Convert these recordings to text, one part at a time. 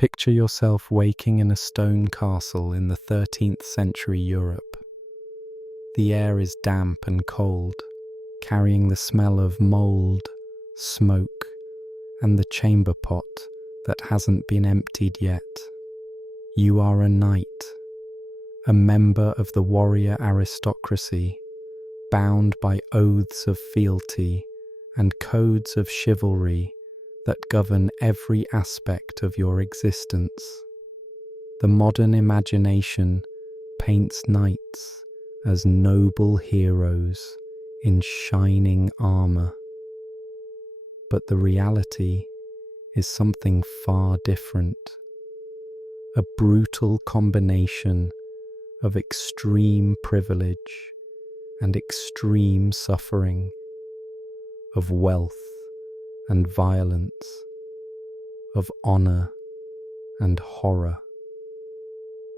Picture yourself waking in a stone castle in the 13th century Europe. The air is damp and cold, carrying the smell of mould, smoke, and the chamber pot that hasn't been emptied yet. You are a knight, a member of the warrior aristocracy, bound by oaths of fealty and codes of chivalry that govern every aspect of your existence. The modern imagination paints knights as noble heroes in shining armor. But the reality is something far different. A brutal combination of extreme privilege and extreme suffering, of wealth and violence, of honor and horror.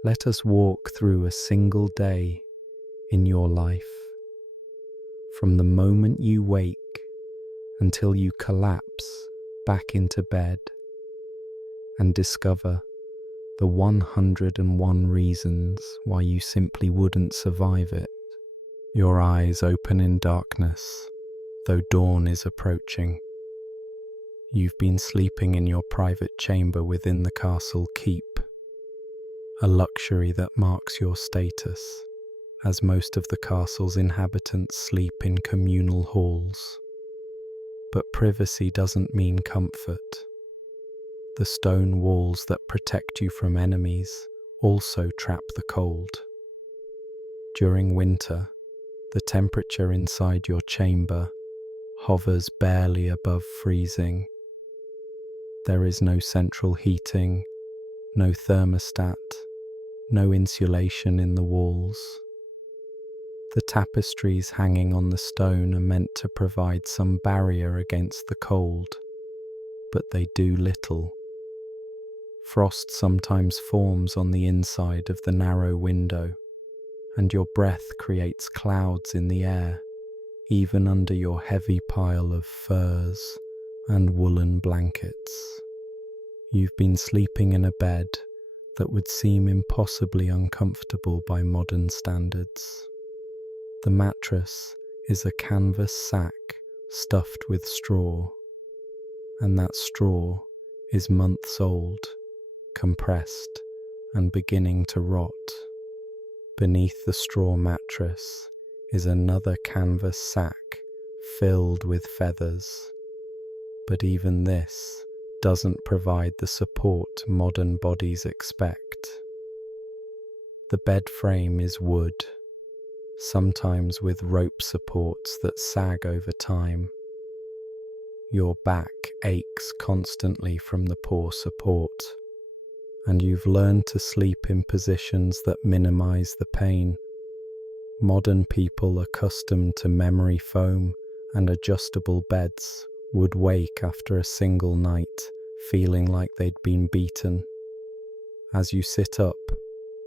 Let us walk through a single day in your life, from the moment you wake until you collapse back into bed, and discover the 101 reasons why you simply wouldn't survive it. Your eyes open in darkness, though dawn is approaching. You've been sleeping in your private chamber within the castle keep, a luxury that marks your status, as most of the castle's inhabitants sleep in communal halls. But privacy doesn't mean comfort. The stone walls that protect you from enemies also trap the cold. During winter, the temperature inside your chamber hovers barely above freezing. There is no central heating, no thermostat, no insulation in the walls. The tapestries hanging on the stone are meant to provide some barrier against the cold, but they do little. Frost sometimes forms on the inside of the narrow window, and your breath creates clouds in the air, even under your heavy pile of furs and woolen blankets. You've been sleeping in a bed that would seem impossibly uncomfortable by modern standards. The mattress is a canvas sack stuffed with straw, and that straw is months old, compressed, and beginning to rot. Beneath the straw mattress is another canvas sack filled with feathers. But even this doesn't provide the support modern bodies expect. The bed frame is wood, sometimes with rope supports that sag over time. Your back aches constantly from the poor support, and you've learned to sleep in positions that minimize the pain. Modern people accustomed to memory foam and adjustable beds would wake after a single night feeling like they'd been beaten. As you sit up,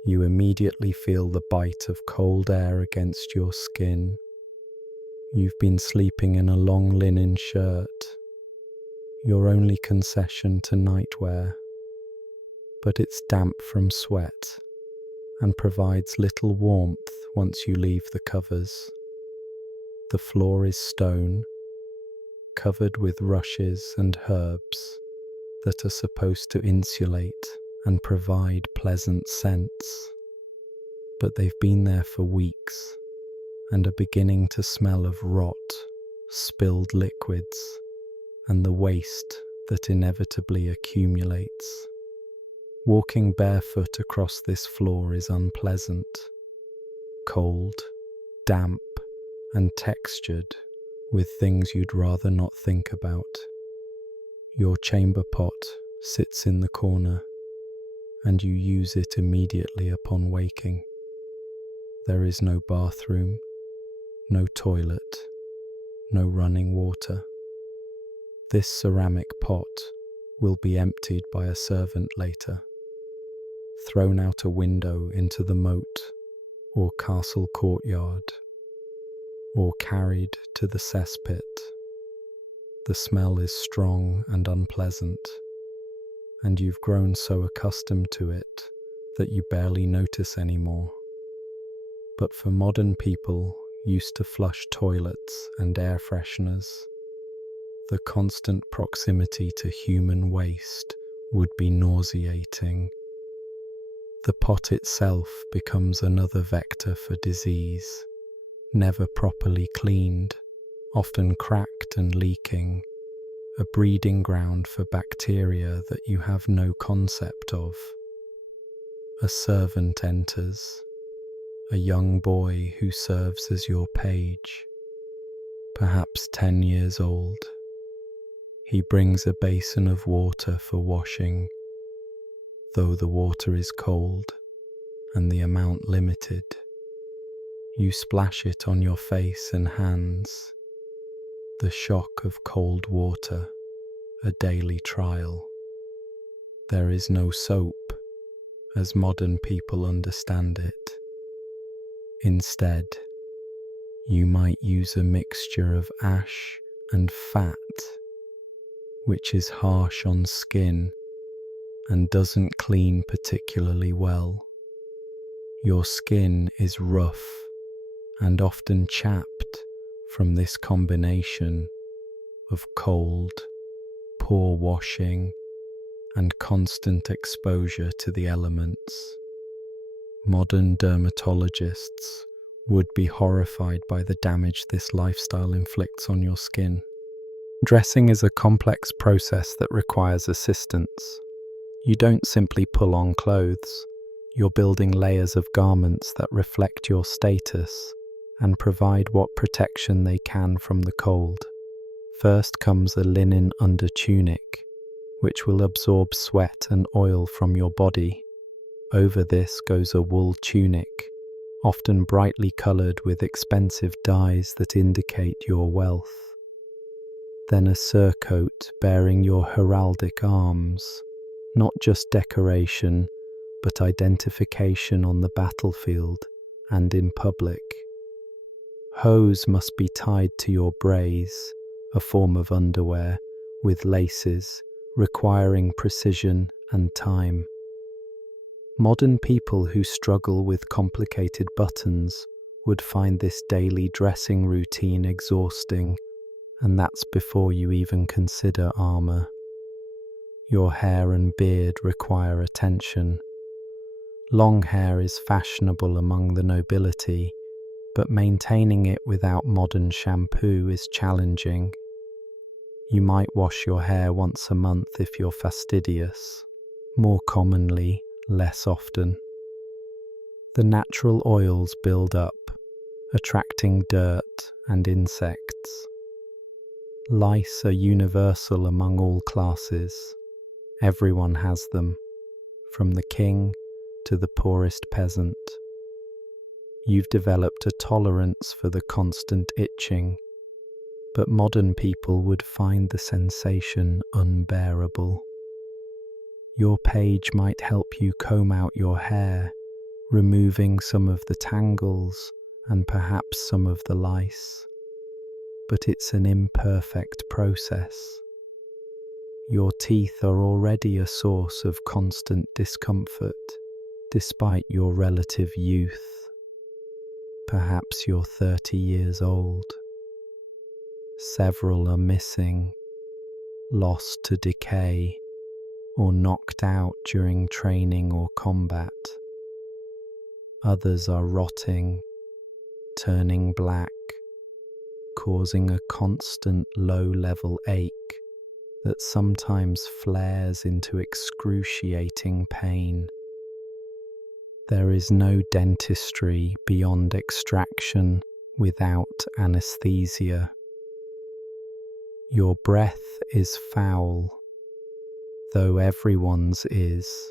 you immediately feel the bite of cold air against your skin. You've been sleeping in a long linen shirt, your only concession to nightwear, but it's damp from sweat and provides little warmth once you leave the covers. The floor is stone, covered with rushes and herbs that are supposed to insulate and provide pleasant scents. But they've been there for weeks and are beginning to smell of rot, spilled liquids, and the waste that inevitably accumulates. Walking barefoot across this floor is unpleasant, cold, damp, and textured with things you'd rather not think about. Your chamber pot sits in the corner, and you use it immediately upon waking. There is no bathroom, no toilet, no running water. This ceramic pot will be emptied by a servant later, thrown out a window into the moat or castle courtyard, or carried to the cesspit. The smell is strong and unpleasant, and you've grown so accustomed to it that you barely notice anymore. But for modern people used to flush toilets and air fresheners, the constant proximity to human waste would be nauseating. The pot itself becomes another vector for disease, never properly cleaned, often cracked and leaking, a breeding ground for bacteria that you have no concept of. A servant enters, a young boy who serves as your page, perhaps 10 years old. He brings a basin of water for washing, though the water is cold and the amount limited. You splash it on your face and hands. The shock of cold water, a daily trial. There is no soap, as modern people understand it. Instead, you might use a mixture of ash and fat, which is harsh on skin and doesn't clean particularly well. Your skin is rough and often chapped from this combination of cold, poor washing, and constant exposure to the elements. Modern dermatologists would be horrified by the damage this lifestyle inflicts on your skin. Dressing is a complex process that requires assistance. You don't simply pull on clothes. You're building layers of garments that reflect your status and provide what protection they can from the cold. First comes a linen undertunic, which will absorb sweat and oil from your body. Over this goes a wool tunic, often brightly coloured with expensive dyes that indicate your wealth. Then a surcoat bearing your heraldic arms, not just decoration, but identification on the battlefield and in public. Hose must be tied to your braise, a form of underwear, with laces, requiring precision and time. Modern people who struggle with complicated buttons would find this daily dressing routine exhausting, and that's before you even consider armor. Your hair and beard require attention. Long hair is fashionable among the nobility, but maintaining it without modern shampoo is challenging. You might wash your hair once a month if you're fastidious, more commonly, less often. The natural oils build up, attracting dirt and insects. Lice are universal among all classes. Everyone has them, from the king to the poorest peasant. You've developed a tolerance for the constant itching, but modern people would find the sensation unbearable. Your page might help you comb out your hair, removing some of the tangles and perhaps some of the lice. But it's an imperfect process. Your teeth are already a source of constant discomfort, despite your relative youth. Perhaps you're 30 years old. Several are missing, lost to decay, or knocked out during training or combat. Others are rotting, turning black, causing a constant low-level ache that sometimes flares into excruciating pain. There is no dentistry beyond extraction without anesthesia. Your breath is foul, though everyone's is,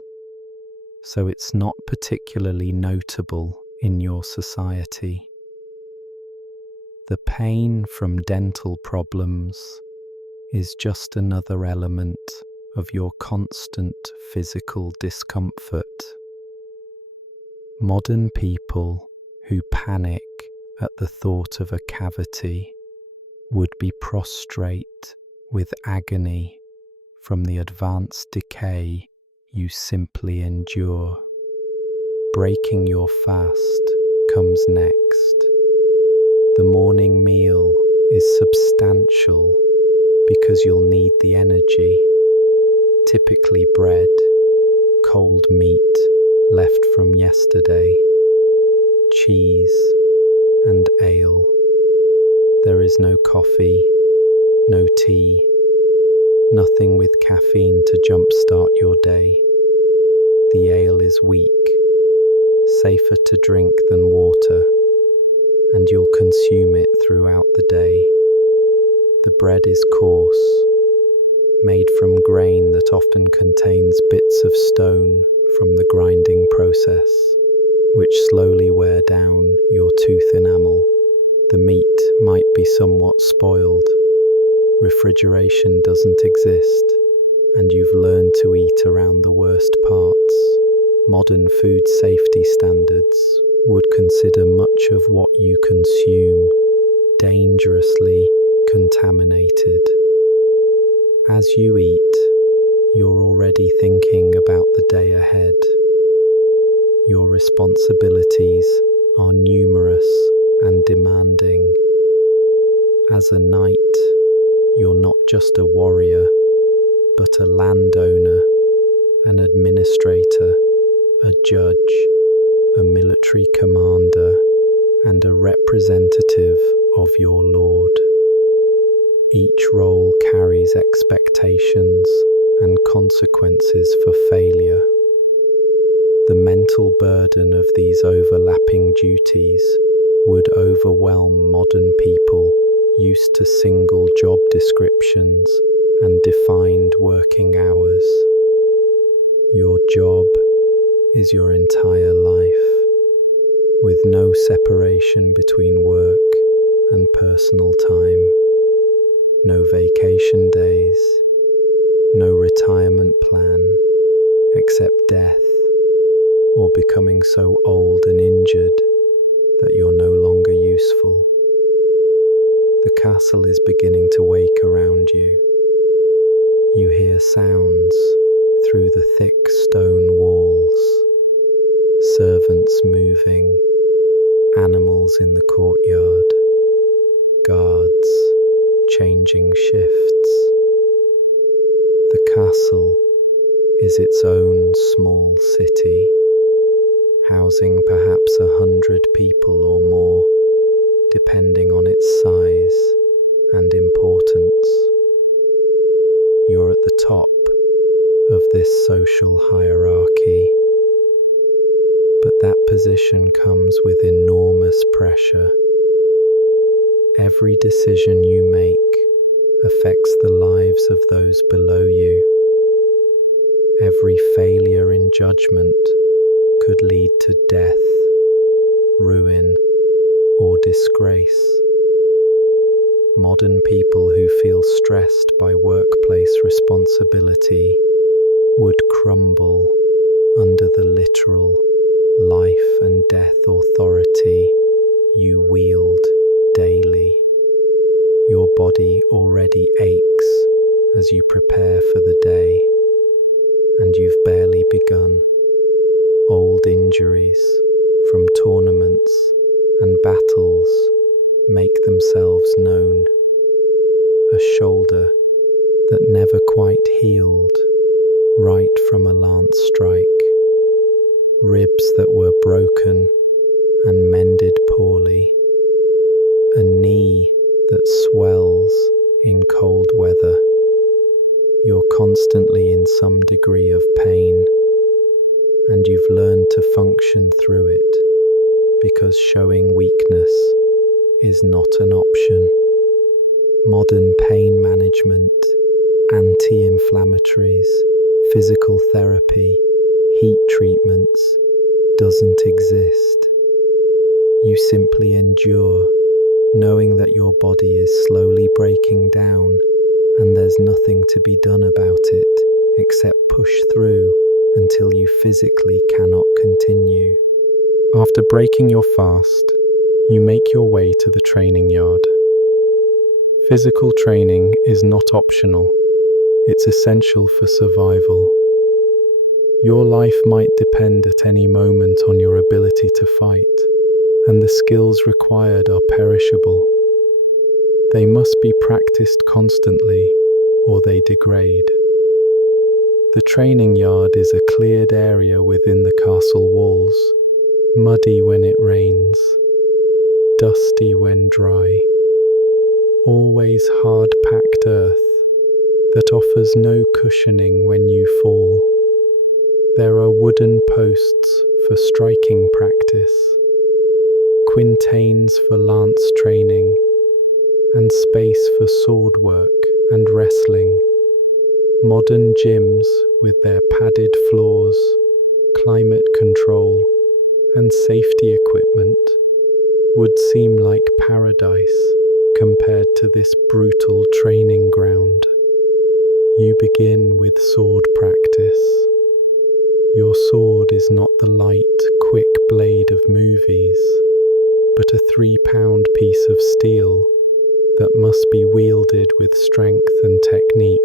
so it's not particularly notable in your society. The pain from dental problems is just another element of your constant physical discomfort. Modern people who panic at the thought of a cavity would be prostrate with agony from the advanced decay you simply endure. Breaking your fast comes next. The morning meal is substantial because you'll need the energy. Typically bread, cold meat left from yesterday, cheese and ale. There is no coffee, no tea, nothing with caffeine to jumpstart your day. The ale is weak, safer to drink than water, and you'll consume it throughout the day. The bread is coarse, made from grain that often contains bits of stone from the grinding process, which slowly wear down your tooth enamel. The meat might be somewhat spoiled. Refrigeration doesn't exist, and you've learned to eat around the worst parts. Modern food safety standards would consider much of what you consume dangerously contaminated. As you eat, you're already thinking about the day ahead. Your responsibilities are numerous and demanding. As a knight, you're not just a warrior, but a landowner, an administrator, a judge, a military commander, and a representative of your lord. Each role carries expectations and consequences for failure. The mental burden of these overlapping duties would overwhelm modern people used to single job descriptions and defined working hours. Your job is your entire life, with no separation between work and personal time, no vacation days, no retirement plan except death or becoming so old and injured that you're no longer useful. The castle is beginning to wake around you. You hear sounds through the thick stone walls, servants moving, animals in the courtyard, guards changing shifts. The castle is its own small city, housing perhaps 100 people or more, depending on its size and importance. You're at the top of this social hierarchy, but that position comes with enormous pressure. Every decision you make affects the lives of those below you. Every failure in judgment could lead to death, ruin, or disgrace. Modern people who feel stressed by workplace responsibility would crumble under the literal life and death authority you wield daily. Your body already aches as you prepare for the day, and you've barely begun. Old injuries from tournaments and battles make themselves known. A shoulder that never quite healed right from a lance strike, ribs that were broken and mended poorly, a knee that swells in cold weather. You're constantly in some degree of pain, and you've learned to function through it because showing weakness is not an option. Modern pain management, anti-inflammatories, physical therapy, heat treatments doesn't exist. You simply endure, knowing that your body is slowly breaking down and there's nothing to be done about it except push through until you physically cannot continue. After breaking your fast, you make your way to the training yard. Physical training is not optional. It's essential for survival. Your life might depend at any moment on your ability to fight, and the skills required are perishable. They must be practiced constantly, or they degrade. The training yard is a cleared area within the castle walls, muddy when it rains, dusty when dry, always hard-packed earth that offers no cushioning when you fall. There are wooden posts for striking practice, quintains for lance training, and space for sword work and wrestling. Modern gyms with their padded floors, climate control, and safety equipment would seem like paradise compared to this brutal training ground. You begin with sword practice. Your sword is not the light, quick blade of movies, but a 3-pound piece of steel that must be wielded with strength and technique.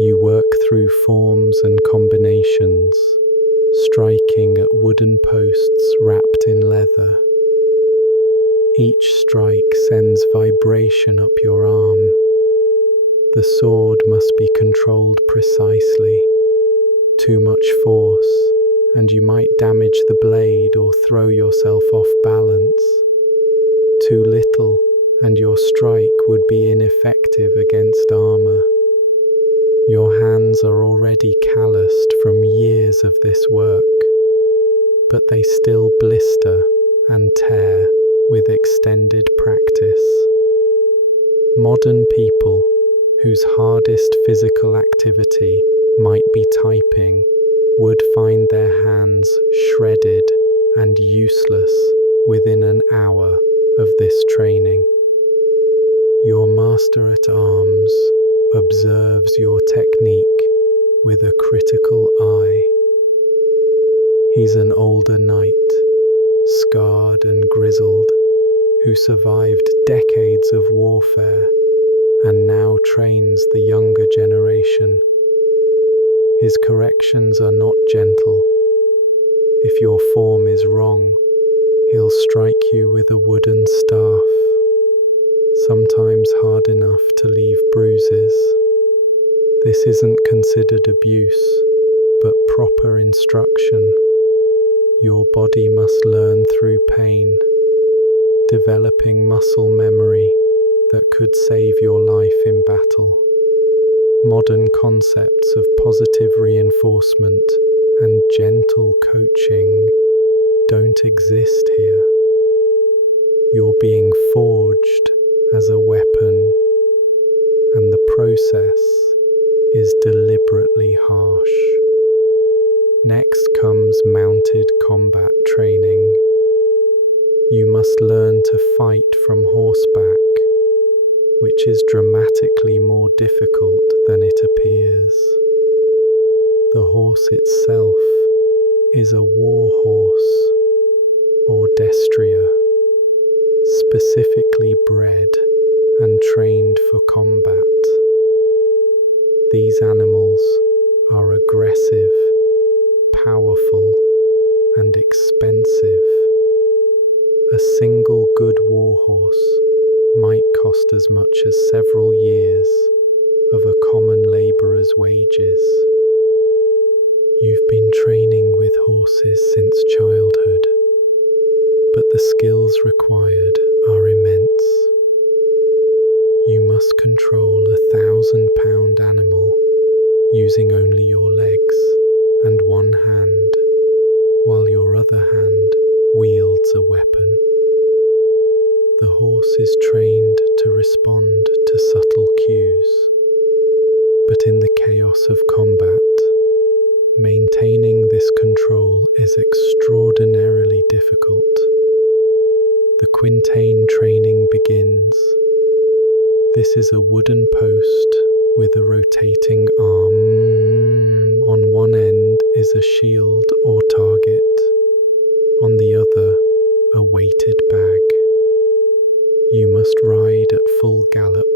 You work through forms and combinations, striking at wooden posts wrapped in leather. Each strike sends vibration up your arm. The sword must be controlled precisely. Too much force, and you might damage the blade or throw yourself off balance. Too little, and your strike would be ineffective against armor. Your hands are already calloused from years of this work, but they still blister and tear with extended practice. Modern people, whose hardest physical activity might be typing, would find their hands shredded and useless within an hour of this training. Your master at arms observes your technique with a critical eye. He's an older knight, scarred and grizzled, who survived decades of warfare and now trains the younger generation. His corrections are not gentle. If your form is wrong, he'll strike you with a wooden staff, sometimes hard enough to leave bruises. This isn't considered abuse, but proper instruction. Your body must learn through pain, developing muscle memory that could save your life in battle. Modern concepts of positive reinforcement and gentle coaching don't exist here. You're being forged as a weapon, and the process is deliberately harsh. Next comes mounted combat training. You must learn to fight from horseback, which is dramatically more difficult than it appears. The horse itself is a war horse, or destrier, specifically bred and trained for combat. These animals are aggressive, powerful, and expensive. A single good war horse might cost as much as several years of a common labourer's wages. You've been training with horses since childhood, but the skills required are immense. You must control a 1,000-pound animal using only your legs and one hand, while your other hand wields a weapon. The horse is trained to respond to subtle cues, but in the chaos of combat, maintaining this control is extraordinarily difficult. The quintain training begins. This is a wooden post with a rotating arm. On one end is a shield or target, on the other a weighted bag. You must ride at full gallop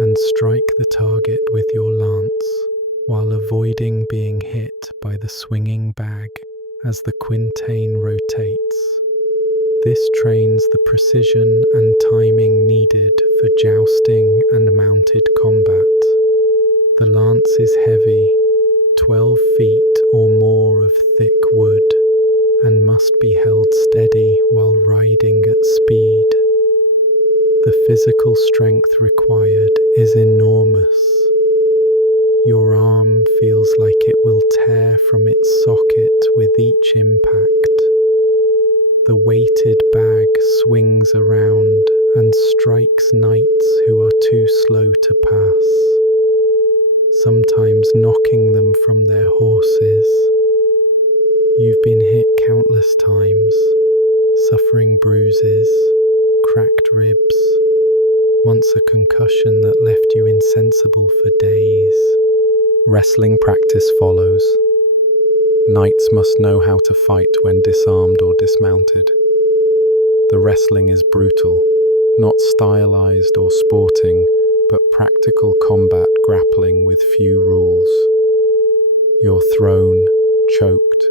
and strike the target with your lance while avoiding being hit by the swinging bag as the quintain rotates. This trains the precision and timing needed for jousting and mounted combat. The lance is heavy, 12 feet or more of thick wood, and must be held steady while riding at speed. The physical strength required is enormous. Your arm feels like it will tear from its socket with each impact. The weighted bag swings around and strikes knights who are too slow to pass, sometimes knocking them from their horses. You've been hit countless times, suffering bruises, cracked ribs, once a concussion that left you insensible for days. Wrestling practice follows. Knights must know how to fight when disarmed or dismounted. The wrestling is brutal, not stylized or sporting, but practical combat grappling with few rules. You're thrown, choked,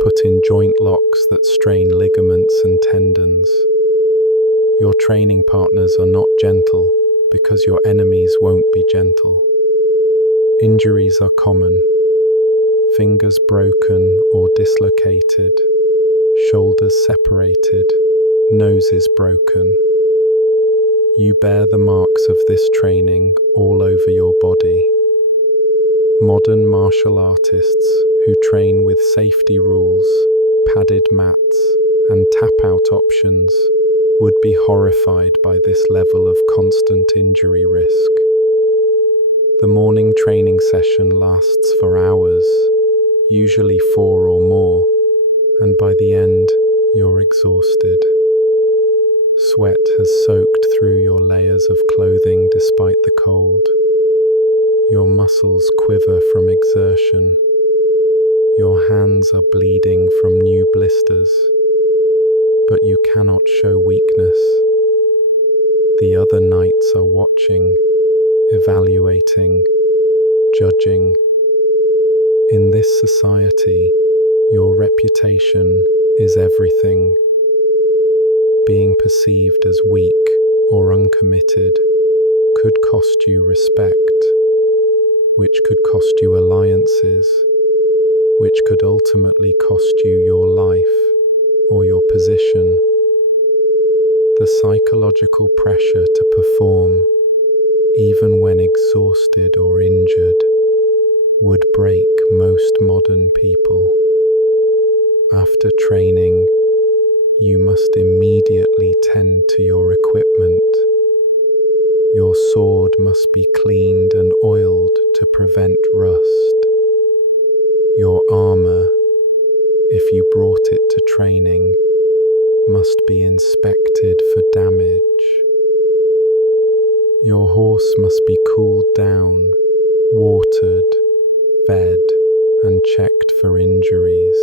put in joint locks that strain ligaments and tendons. Your training partners are not gentle because your enemies won't be gentle. Injuries are common. Fingers broken or dislocated, shoulders separated, noses broken. You bear the marks of this training all over your body. Modern martial artists who train with safety rules, padded mats, and tap-out options would be horrified by this level of constant injury risk. The morning training session lasts for hours, usually 4 or more, and by the end, you're exhausted. Sweat has soaked through your layers of clothing despite the cold. Your muscles quiver from exertion. Your hands are bleeding from new blisters, but you cannot show weakness. The other knights are watching, evaluating, judging. In this society, your reputation is everything. Being perceived as weak or uncommitted could cost you respect, which could cost you alliances, which could ultimately cost you your life or your position. The psychological pressure to perform, even when exhausted or injured, would break most modern people. After training, you must immediately tend to your equipment. Your sword must be cleaned and oiled to prevent rust. Your armor, if you brought it to training, must be inspected for damage. Your horse must be cooled down, watered, fed, and checked for injuries.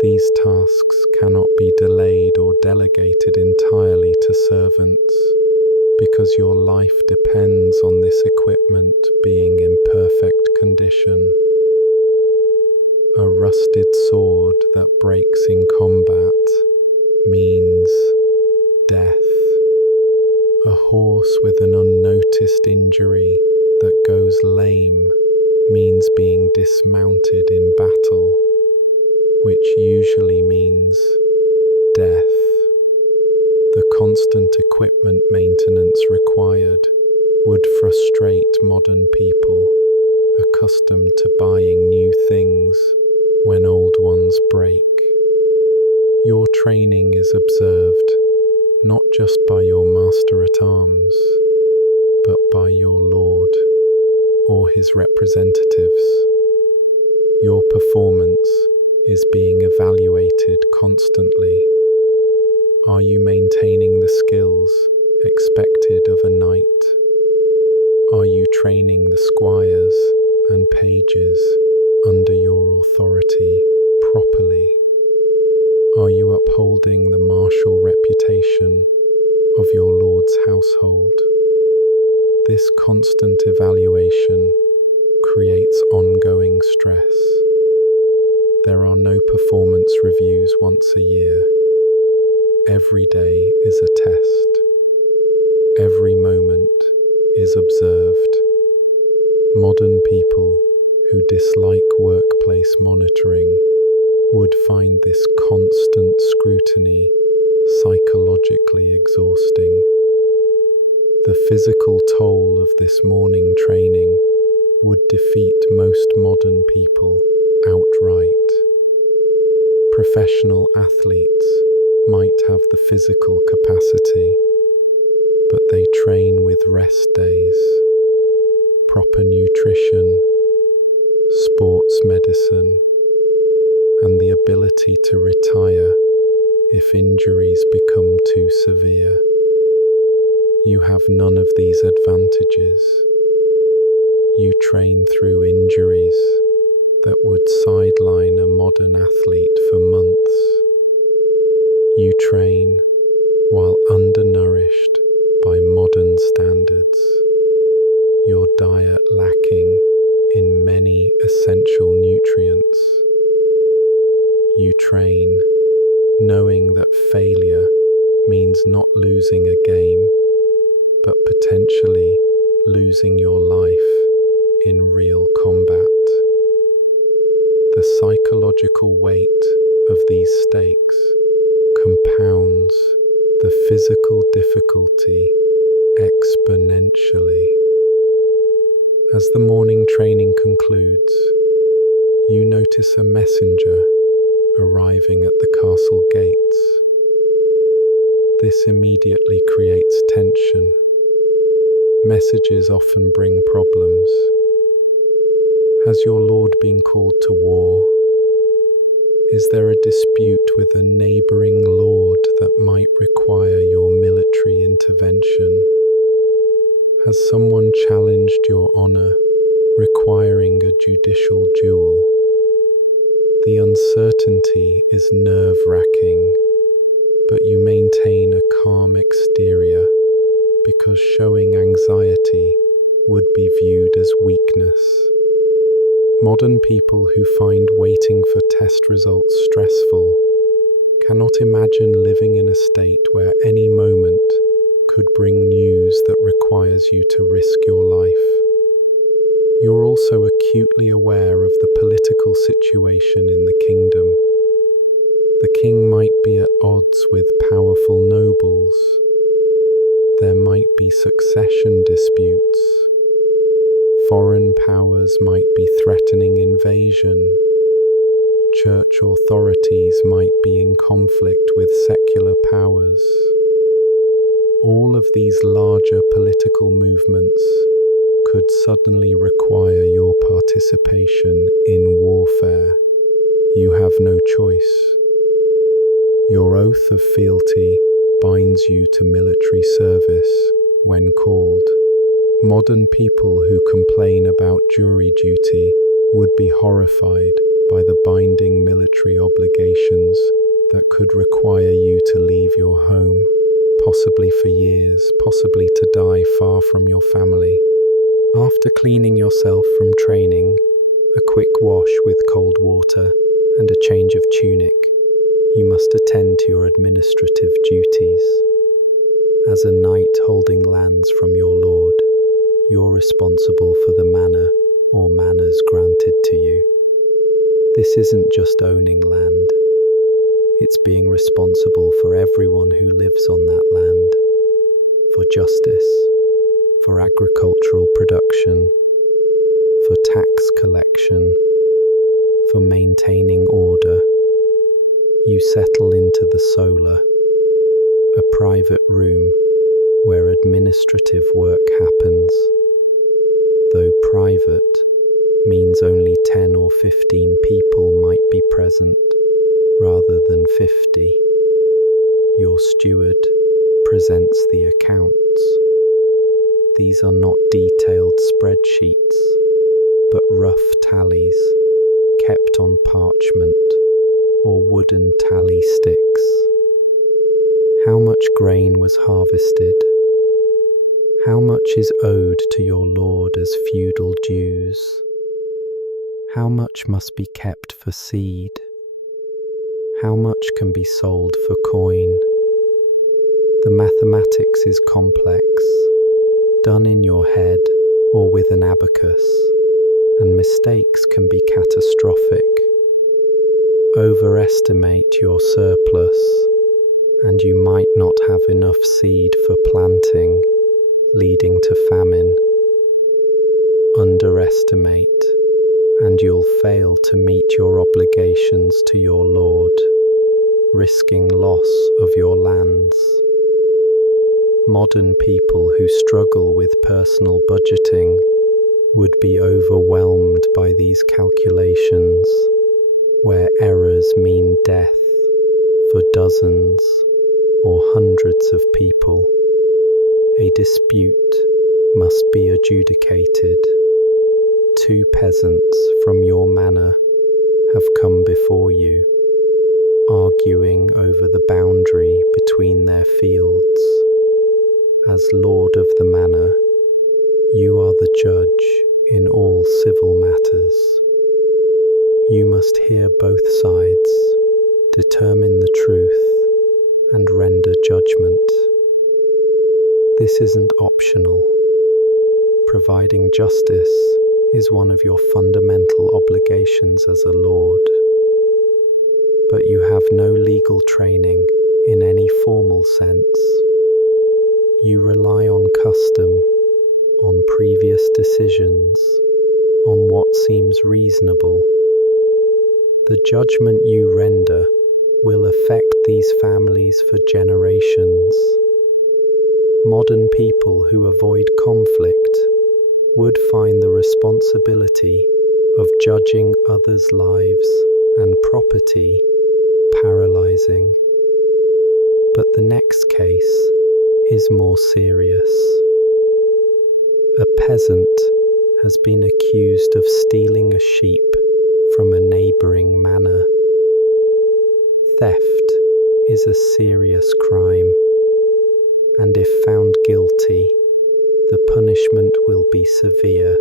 These tasks cannot be delayed or delegated entirely to servants, because your life depends on this equipment being in perfect condition. A rusted sword that breaks in combat means death. A horse with an unnoticed injury that goes lame means being dismounted in battle, which usually means death. The constant equipment maintenance required would frustrate modern people, accustomed to buying new things when old ones break. Your training is observed not just by your master at arms, but by your lord or his representatives. Your performance is being evaluated constantly. Are you maintaining the skills expected of a knight? Are you training the squires and pages under your authority properly? Are you upholding the martial reputation of your lord's household? This constant evaluation creates ongoing stress. There are no performance reviews once a year. Every day is a test. Every moment is observed. Modern people who dislike workplace monitoring would find this constant scrutiny psychologically exhausting. The physical toll of this morning training would defeat most modern people outright. Professional athletes might have the physical capacity, but they train with rest days, proper nutrition, sports medicine, and the ability to retire if injuries become too severe. You have none of these advantages. You train through injuries that would sideline a modern athlete for months. You train while undernourished by modern standards, your diet lacking in many essential nutrients. You train knowing that failure means not losing a game, but potentially losing your life in real combat. The psychological weight of these stakes compounds the physical difficulty exponentially. As the morning training concludes, you notice a messenger arriving at the castle gates. This immediately creates tension. Messages often bring problems. Has your lord been called to war? Is there a dispute with a neighboring lord that might require your military intervention? Has someone challenged your honor, requiring a judicial duel? The uncertainty is nerve-wracking, but you maintain a calm exterior because showing anxiety would be viewed as weakness. Modern people who find waiting for test results stressful cannot imagine living in a state where any moment could bring news that requires you to risk your life. You're also acutely aware of the political situation in the kingdom. The king might be at odds with powerful nobles. There might be succession disputes. Foreign powers might be threatening invasion. Church authorities might be in conflict with secular powers. All of these larger political movements could suddenly require your participation in warfare. You have no choice. Your oath of fealty binds you to military service when called. Modern people who complain about jury duty would be horrified by the binding military obligations that could require you to leave your home, possibly for years, possibly to die far from your family. After cleaning yourself from training, a quick wash with cold water, and a change of tunic, you must attend to your administrative duties. As a knight holding lands from your lord, you're responsible for the manor or manors granted to you. This isn't just owning land, it's being responsible for everyone who lives on that land, for justice, for agricultural production, for tax collection, for maintaining order. You settle into the solar, a private room where administrative work happens. Though private means only 10 or 15 people might be present, rather than 50. Your steward presents the accounts. These are not detailed spreadsheets, but rough tallies kept on parchment or wooden tally sticks. How much grain was harvested? How much is owed to your lord as feudal dues? How much must be kept for seed? How much can be sold for coin? The mathematics is complex, done in your head or with an abacus, and mistakes can be catastrophic. Overestimate your surplus, and you might not have enough seed for planting, leading to famine. Underestimate, and you'll fail to meet your obligations to your lord, risking loss of your lands. Modern people who struggle with personal budgeting would be overwhelmed by these calculations, where errors mean death for dozens or hundreds of people. A dispute must be adjudicated. 2 peasants from your manor have come before you, arguing over the boundary between their fields. As lord of the manor, you are the judge in all civil matters. You must hear both sides, determine the truth, and render judgment. This isn't optional. Providing justice is one of your fundamental obligations as a lord. But you have no legal training in any formal sense. You rely on custom, on previous decisions, on what seems reasonable. The judgment you render will affect these families for generations. Modern people who avoid conflict would find the responsibility of judging others' lives and property paralyzing. But the next case is more serious. A peasant has been accused of stealing a sheep from a neighboring manor. Theft is a serious crime, and if found guilty, the punishment will be severe,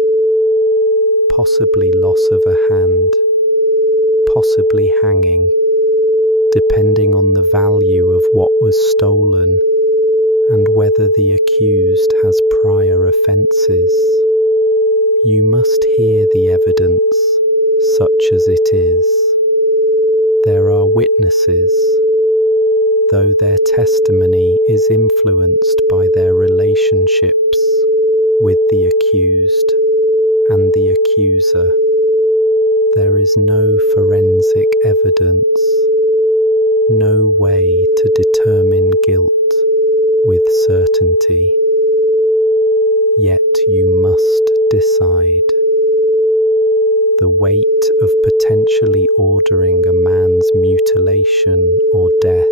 possibly loss of a hand, possibly hanging, depending on the value of what was stolen and whether the accused has prior offences. You must hear the evidence, such as it is. There are witnesses, though their testimony is influenced by their relationships with the accused and the accuser. There is no forensic evidence, no way to determine guilt with certainty. Yet you must decide. The weight of potentially ordering a man's mutilation or death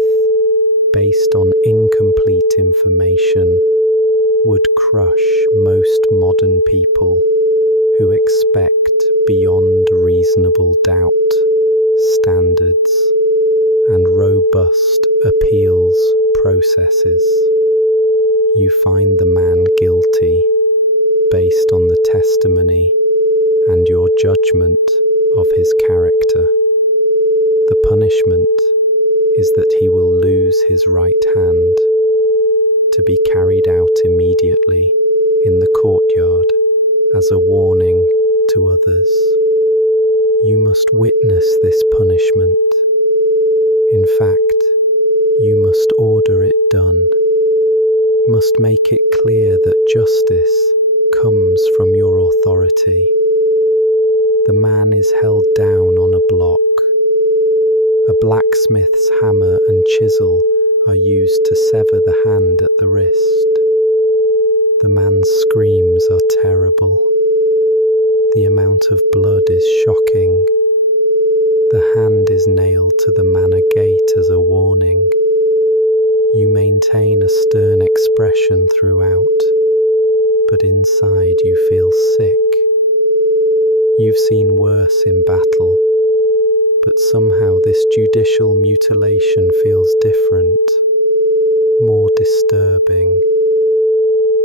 based on incomplete information would crush most modern people who expect beyond reasonable doubt standards and robust appeals processes. You find the man guilty based on the testimony and your judgment of his character. The punishment is that he will lose his right hand, to be carried out immediately in the courtyard as a warning to others. You must witness this punishment. In fact, you must order it done, must make it clear that justice comes from your authority. The man is held down on a block. A blacksmith's hammer and chisel are used to sever the hand at the wrist. The man's screams are terrible. The amount of blood is shocking. The hand is nailed to the manor gate as a warning. You maintain a stern expression throughout, but inside you feel sick. You've seen worse in battle, but somehow this judicial mutilation feels different, more disturbing.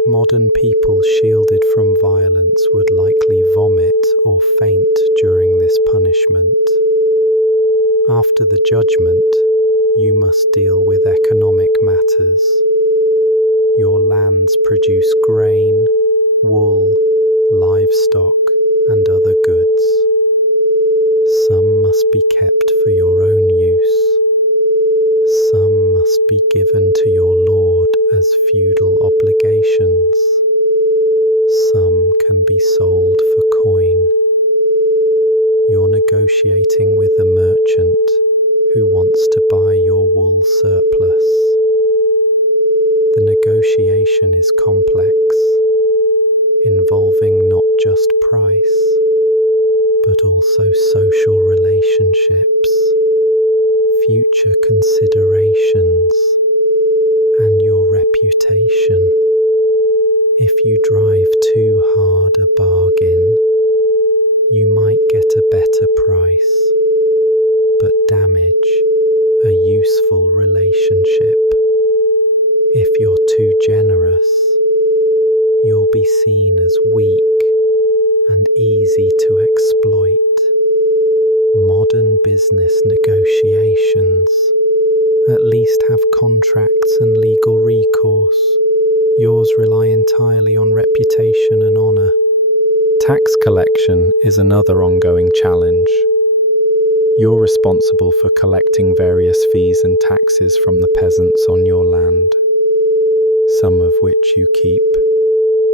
Modern people shielded from violence would likely vomit or faint during this punishment. After the judgment, you must deal with economic matters. Your lands produce grain, wool, livestock, and other goods. Some must be kept for your own use. Some must be given to your lord as feudal obligations. Some can be sold for coin. You're negotiating with a merchant who wants to buy your wool surplus. The negotiation is complex, involving not just price, but also social relationships, future considerations, and your reputation. If you drive too hard a bargain, you might get a better price, but damage a useful relationship. If you're too generous, you'll be seen as weak and easy to exploit. Modern business negotiations at least have contracts and legal recourse. Yours rely entirely on reputation and honor. Tax collection is another ongoing challenge. You're responsible for collecting various fees and taxes from the peasants on your land, some of which you keep,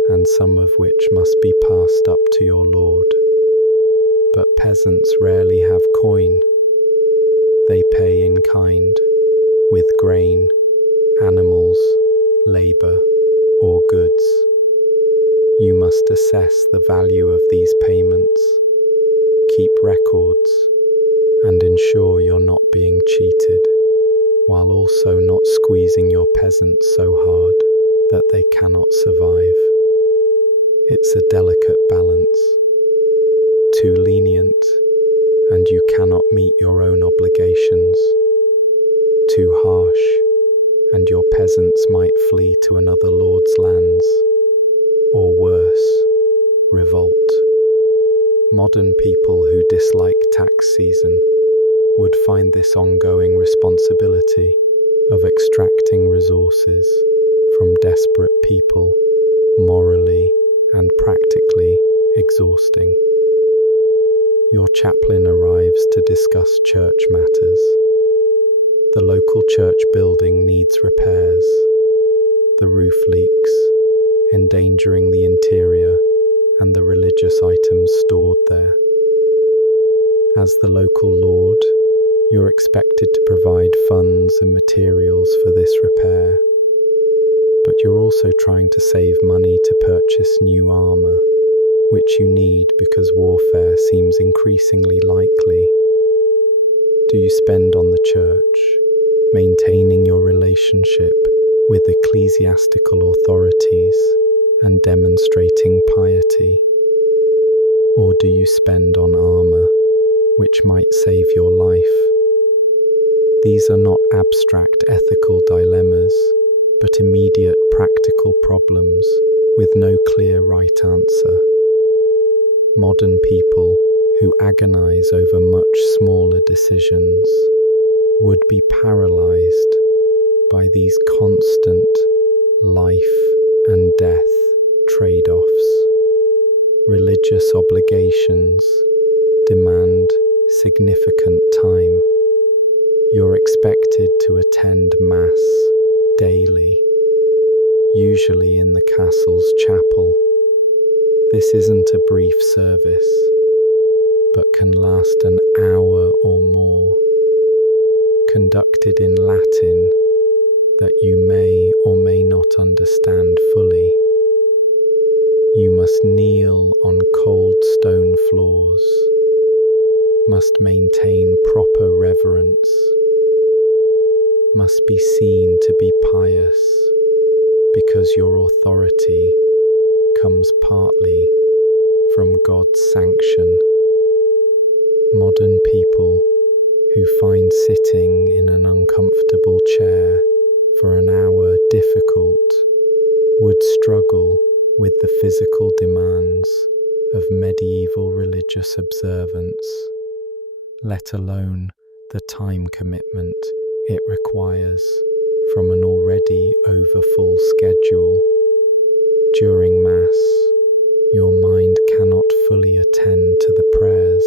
and some of which must be passed up to your lord. But peasants rarely have coin. They pay in kind, with grain, animals, labor, or goods. You must assess the value of these payments, keep records, and ensure you're not being cheated, while also not squeezing your peasants so hard that they cannot survive. It's a delicate balance. Too lenient, and you cannot meet your own obligations. Too harsh, and your peasants might flee to another lord's lands. Or worse, revolt. Modern people who dislike tax season would find this ongoing responsibility of extracting resources from desperate people morally and practically exhausting. Your chaplain arrives to discuss church matters. The local church building needs repairs. The roof leaks, endangering the interior and the religious items stored there. As the local lord, you're expected to provide funds and materials for this repair, but you're also trying to save money to purchase new armor, which you need because warfare seems increasingly likely. Do you spend on the church, maintaining your relationship with ecclesiastical authorities and demonstrating piety? Or do you spend on armor, which might save your life? These are not abstract ethical dilemmas, but immediate practical problems with no clear right answer. Modern people who agonize over much smaller decisions would be paralyzed by these constant life and death trade-offs. Religious obligations demand significant time. You're expected to attend Mass daily, usually in the castle's chapel. This isn't a brief service, but can last an hour or more, conducted in Latin that you may or may not understand fully. You must kneel on cold stone floors, must maintain proper reverence, must be seen to be pious, because your authority comes partly from God's sanction. Modern people who find sitting in an uncomfortable chair for an hour difficult would struggle with the physical demands of medieval religious observance, let alone the time commitment it requires from an already overfull schedule. During Mass, your mind cannot fully attend to the prayers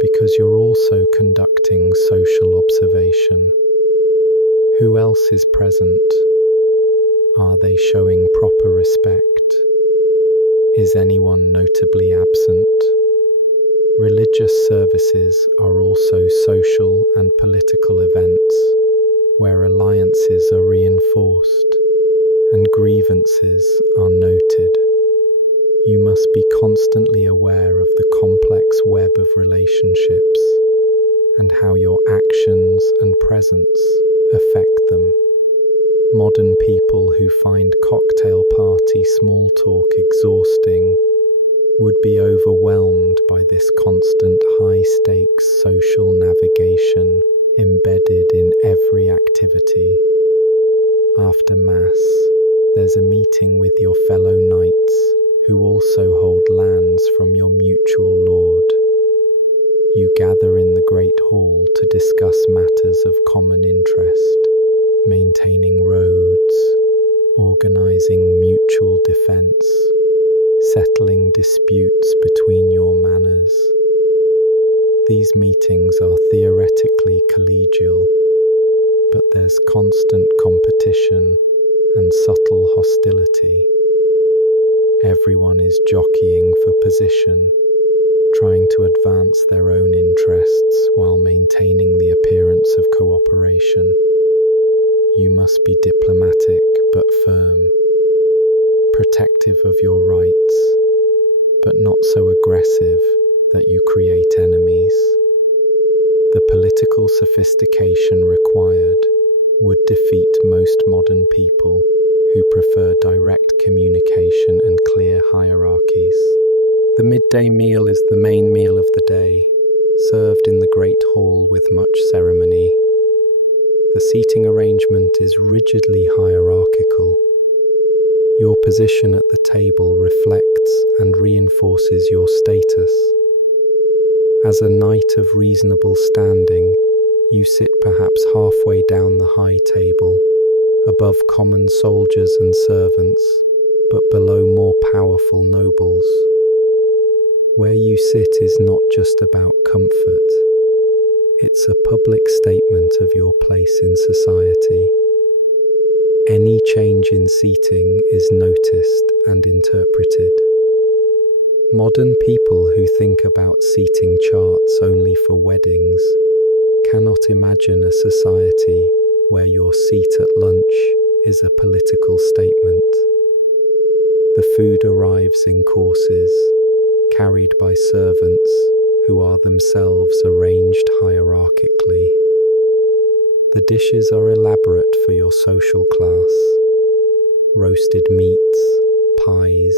because you're also conducting social observation. Who else is present? Are they showing proper respect? Is anyone notably absent? Religious services are also social and political events where alliances are reinforced and grievances are noted. You must be constantly aware of the complex web of relationships and how your actions and presence affect them. Modern people who find cocktail party small talk exhausting would be overwhelmed by this constant high-stakes social navigation embedded in every activity. After Mass, there's a meeting with your fellow knights who also hold lands from your mutual lord. You gather in the Great Hall to discuss matters of common interest, maintaining roads, organizing mutual defense, settling disputes between your manors. These meetings are theoretically collegial, but there's constant competition and subtle hostility. Everyone is jockeying for position, trying to advance their own interests while maintaining the appearance of cooperation. You must be diplomatic but firm, protective of your rights, but not so aggressive that you create enemies. The political sophistication required would defeat most modern people who prefer direct communication and clear hierarchies. The midday meal is the main meal of the day, served in the Great Hall with much ceremony. The seating arrangement is rigidly hierarchical. Your position at the table reflects and reinforces your status. As a knight of reasonable standing, you sit perhaps halfway down the high table, above common soldiers and servants, but below more powerful nobles. Where you sit is not just about comfort. It's a public statement of your place in society. Any change in seating is noticed and interpreted. Modern people who think about seating charts only for weddings cannot imagine a society where your seat at lunch is a political statement. The food arrives in courses, carried by servants who are themselves arranged hierarchically. The dishes are elaborate for your social class. Roasted meats, pies,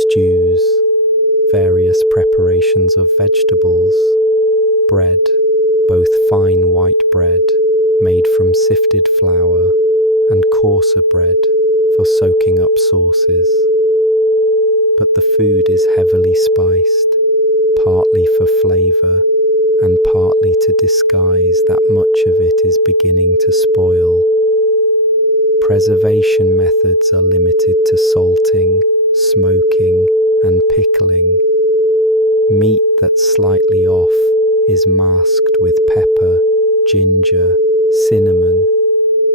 stews, various preparations of vegetables, bread, both fine white bread made from sifted flour and coarser bread for soaking up sauces. But the food is heavily spiced, partly for flavor and partly to disguise that much of it is beginning to spoil. Preservation methods are limited to salting, smoking, and pickling. Meat that's slightly off is masked with pepper, ginger, cinnamon,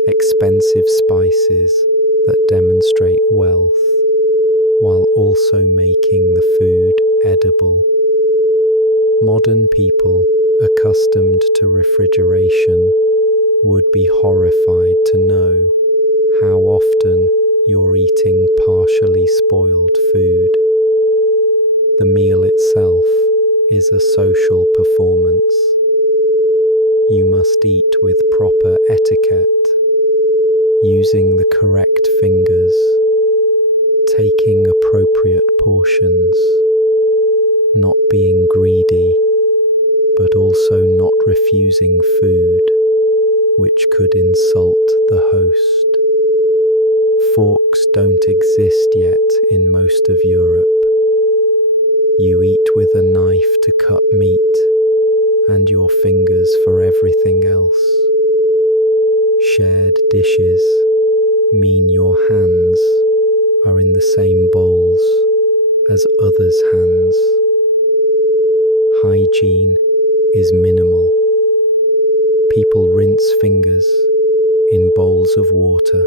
expensive spices that demonstrate wealth, while also making the food edible. Modern people accustomed to refrigeration would be horrified to know how often you're eating partially spoiled food. The meal itself is a social performance. You must eat with proper etiquette, using the correct fingers, taking appropriate portions, not being greedy, but also not refusing food, which could insult the host. Forks don't exist yet in most of Europe. You eat with a knife to cut meat and your fingers for everything else. Shared dishes mean your hands are in the same bowls as others' hands. Hygiene is minimal. People rinse fingers in bowls of water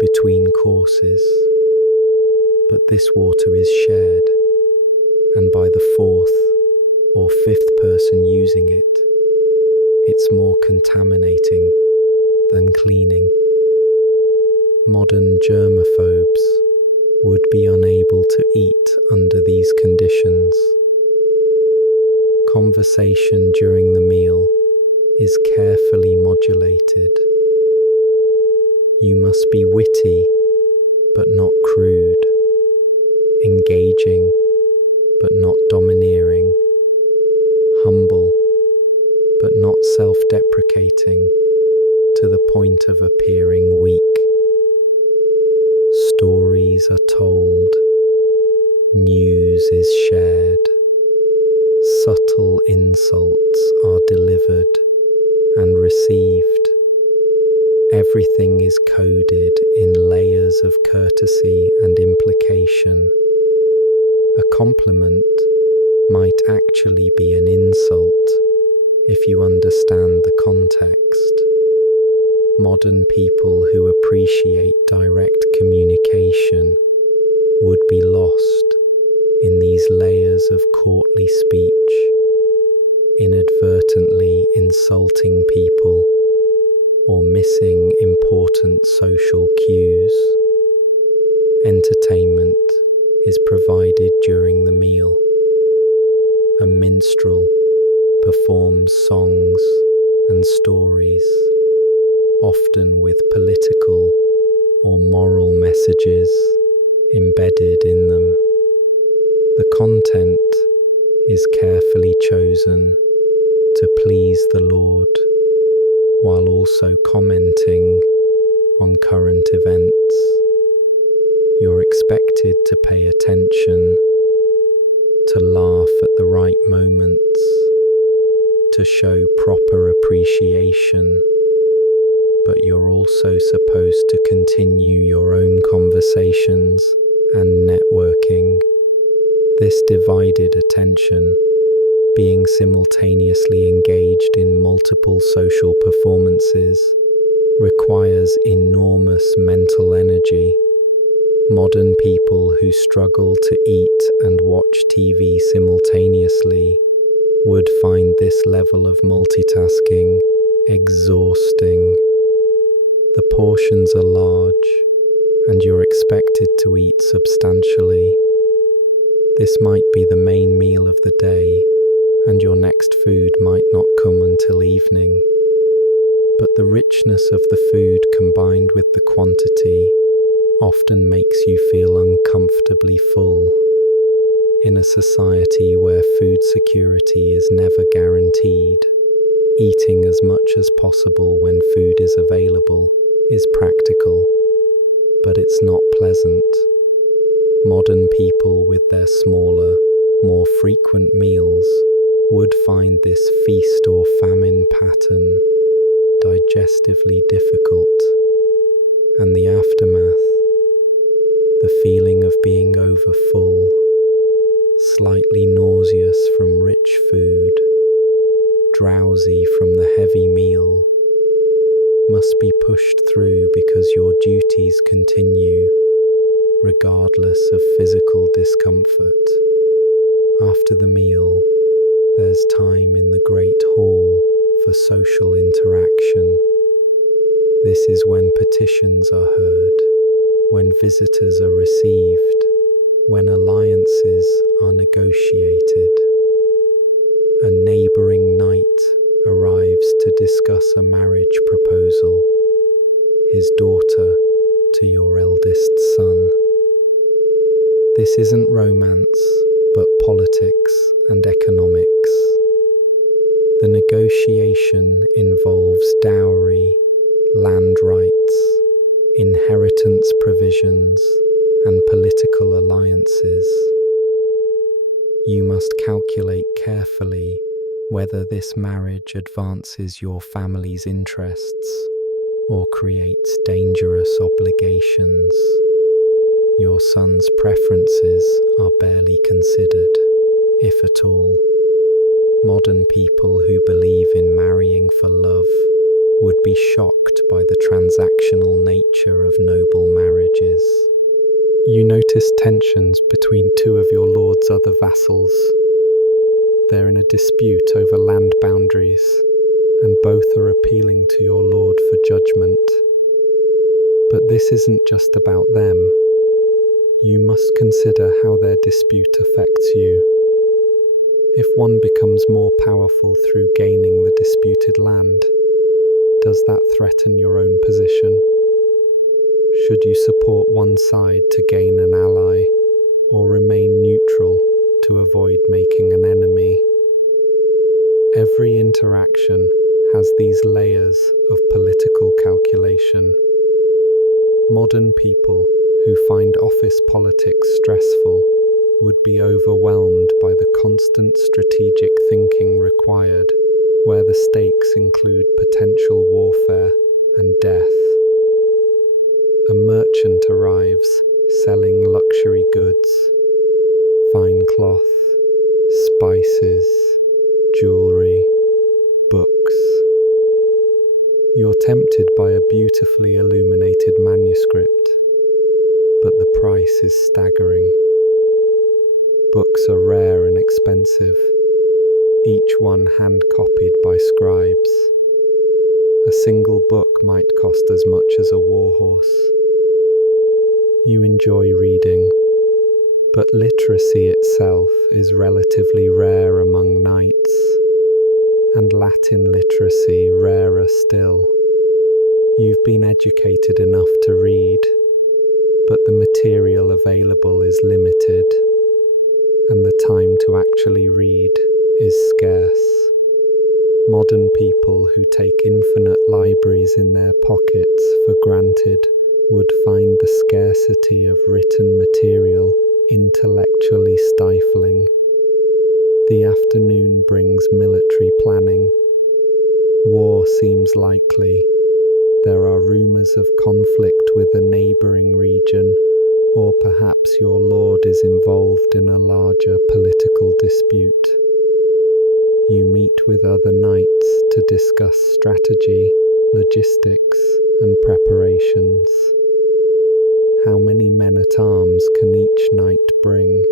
between courses, but this water is shared, and by the fourth or fifth person using it, it's more contaminating than cleaning. Modern germaphobes would be unable to eat under these conditions. Conversation during the meal is carefully modulated. You must be witty, but not crude, engaging, but not domineering, humble, but not self-deprecating to the point of appearing weak. Stories are told, news is shared, subtle insults are delivered and received. Everything is coded in layers of courtesy and implication. A compliment might actually be an insult if you understand the context. Modern people who appreciate direct communication would be lost in these layers of courtly speech, inadvertently insulting people or missing important social cues. Entertainment is provided during the meal. A minstrel performs songs and stories, often with political or moral messages embedded in them. The content is carefully chosen to please the Lord, while also commenting on current events. You're expected to pay attention, to laugh at the right moments, to show proper appreciation, but you're also supposed to continue your own conversations and networking. This divided attention, being simultaneously engaged in multiple social performances, requires enormous mental energy. Modern people who struggle to eat and watch TV simultaneously would find this level of multitasking exhausting. The portions are large, and you're expected to eat substantially. This might be the main meal of the day, and your next food might not come until evening. But the richness of the food combined with the quantity often makes you feel uncomfortably full. In a society where food security is never guaranteed, eating as much as possible when food is available is practical, but it's not pleasant. Modern people with their smaller, more frequent meals would find this feast or famine pattern digestively difficult, and the aftermath, the feeling of being overfull, slightly nauseous from rich food, drowsy from the heavy meal, must be pushed through because your duties continue, regardless of physical discomfort. After the meal, there's time in the Great Hall for social interaction. This is when petitions are heard, when visitors are received, when alliances are negotiated. A neighbouring knight arrives to discuss a marriage proposal, his daughter to your eldest son. This isn't romance, but politics and economics. The negotiation involves dowry, land rights, inheritance provisions, and political alliances. You must calculate carefully whether this marriage advances your family's interests or creates dangerous obligations. Your son's preferences are barely considered, if at all. Modern people who believe in marrying for love would be shocked by the transactional nature of noble marriages. You notice tensions between two of your lord's other vassals. They're in a dispute over land boundaries, and both are appealing to your lord for judgment. But this isn't just about them. You must consider how their dispute affects you. If one becomes more powerful through gaining the disputed land, does that threaten your own position? Should you support one side to gain an ally, or remain neutral to avoid making an enemy? Every interaction has these layers of political calculation. Modern people who find office politics stressful would be overwhelmed by the constant strategic thinking required, where the stakes include potential warfare and death. A merchant arrives selling luxury goods, fine cloth, spices, jewelry, books. You're tempted by a beautifully illuminated manuscript, but the price is staggering. Books are rare and expensive, each one hand-copied by scribes. A single book might cost as much as a warhorse. You enjoy reading, but literacy itself is relatively rare among knights, and Latin literacy rarer still. You've been educated enough to read, but the material available is limited, and the time to actually read is scarce. Modern people who take infinite libraries in their pockets for granted would find the scarcity of written material intellectually stifling. The afternoon brings military planning. War seems likely. There are rumors of conflict with a neighboring region, or perhaps your lord is involved in a larger political dispute. You meet with other knights to discuss strategy, logistics, and preparations. How many men-at-arms can each knight bring?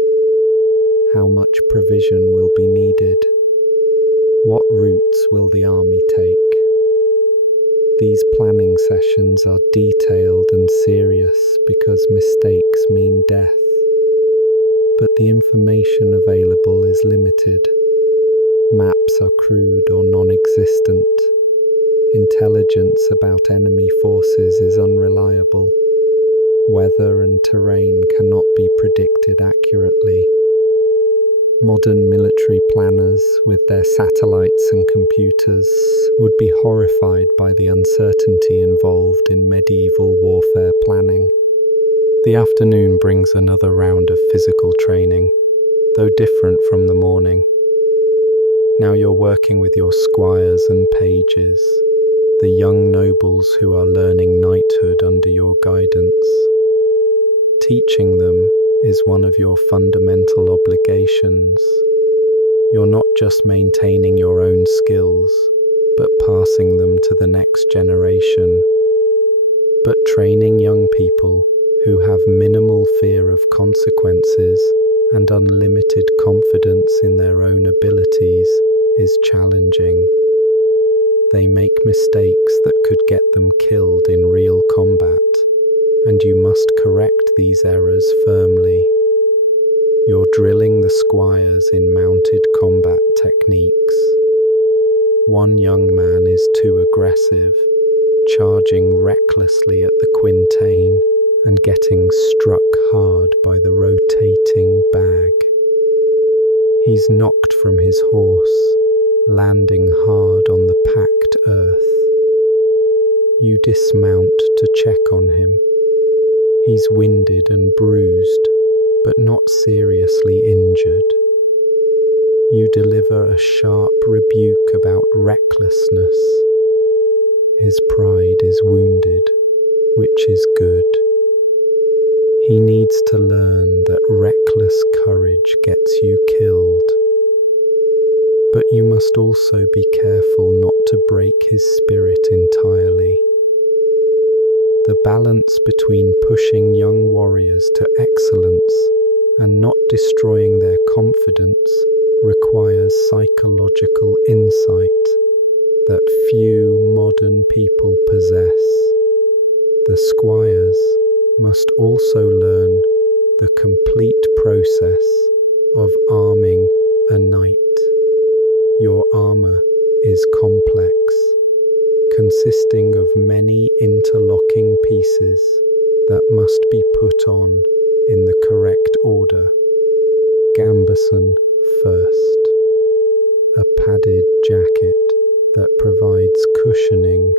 How much provision will be needed? What routes will the army take? These planning sessions are detailed and serious because mistakes mean death. But the information available is limited. Maps are crude or non-existent. Intelligence about enemy forces is unreliable. Weather and terrain cannot be predicted accurately. Modern military planners, with their satellites and computers, would be horrified by the uncertainty involved in medieval warfare planning. The afternoon brings another round of physical training, though different from the morning. Now you're working with your squires and pages, the young nobles who are learning knighthood under your guidance. Teaching them is one of your fundamental obligations. You're not just maintaining your own skills, but passing them to the next generation. But training young people who have minimal fear of consequences and unlimited confidence in their own abilities is challenging. They make mistakes that could get them killed in real combat, and you must correct these errors firmly. You're drilling the squires in mounted combat techniques. One young man is too aggressive, charging recklessly at the quintain and getting struck hard by the rotating bag. He's knocked from his horse, landing hard on the packed earth. You dismount to check on him. He's winded and bruised, but not seriously injured. You deliver a sharp rebuke about recklessness. His pride is wounded, which is good. He needs to learn that reckless courage gets you killed. But you must also be careful not to break his spirit entirely. The balance between pushing young warriors to excellence and not destroying their confidence requires psychological insight that few modern people possess. The squires must also learn the complete process of arming a knight. Your armor is complex, consisting of many interlocking pieces that must be put on in the correct order. Gambeson first. A padded jacket that provides cushioning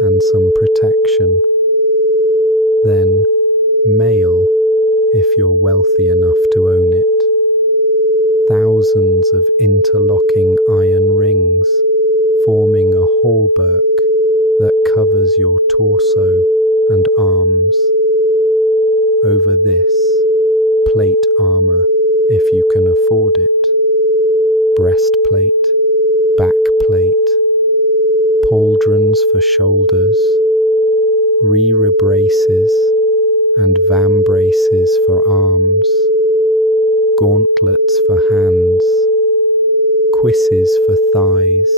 and some protection. Then mail, if you're wealthy enough to own it. Thousands of interlocking iron rings forming a hauberk that covers your torso and arms. Over this, plate armor if you can afford it. Breastplate, backplate, pauldrons for shoulders, rear braces and vambraces for arms, gauntlets for hands, cuisses for thighs,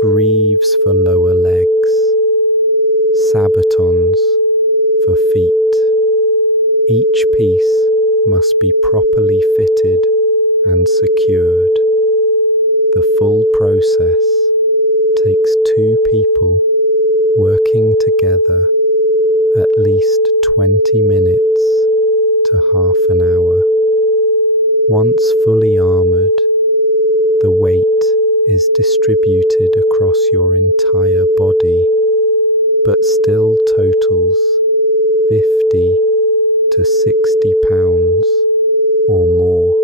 greaves for lower legs, sabatons for feet. Each piece must be properly fitted and secured. The full process takes 2 people working together at least 20 minutes to half an hour. Once fully armored, the weight is distributed across your entire body, but still totals 50 to 60 pounds or more.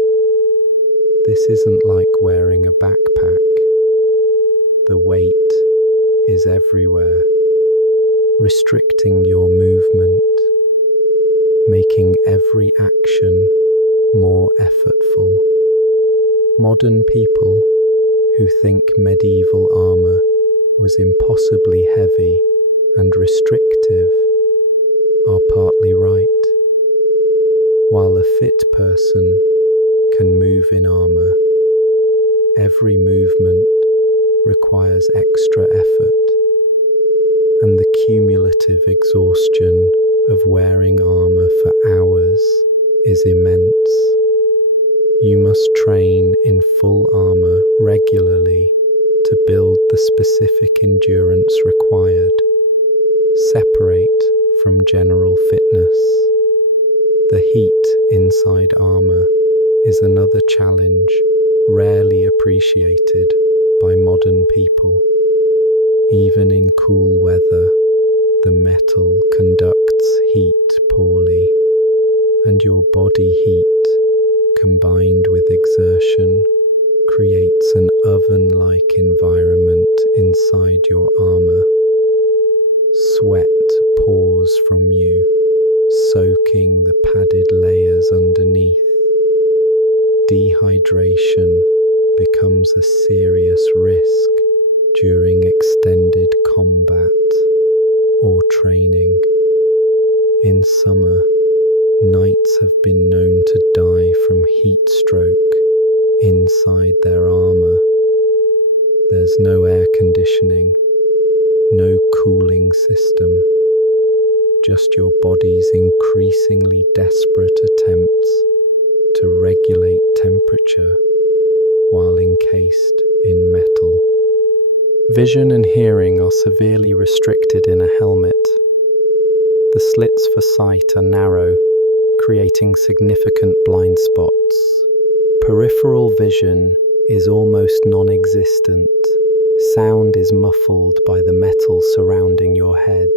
This isn't like wearing a backpack. The weight is everywhere, restricting your movement, making every action more effortful. Modern people who think medieval armor was impossibly heavy and restrictive are partly right. While a fit person can move in armor, every movement requires extra effort, and the cumulative exhaustion of wearing armor for hours is immense. You must train in full armor regularly to build the specific endurance required, separate from general fitness. The heat inside armor is another challenge rarely appreciated by modern people. Even in cool weather, the metal conducts heat poorly, and your body heat, combined with exertion, creates an oven-like environment inside your armor. Sweat pours from you, soaking the padded layers underneath. Dehydration becomes a serious risk during extended combat or training. In summer, knights have been known to die from heat stroke inside their armor. There's no air conditioning, no cooling system, just your body's increasingly desperate attempts to regulate temperature while encased in metal. Vision and hearing are severely restricted in a helmet. The slits for sight are narrow, creating significant blind spots. Peripheral vision is almost non-existent, sound is muffled by the metal surrounding your head.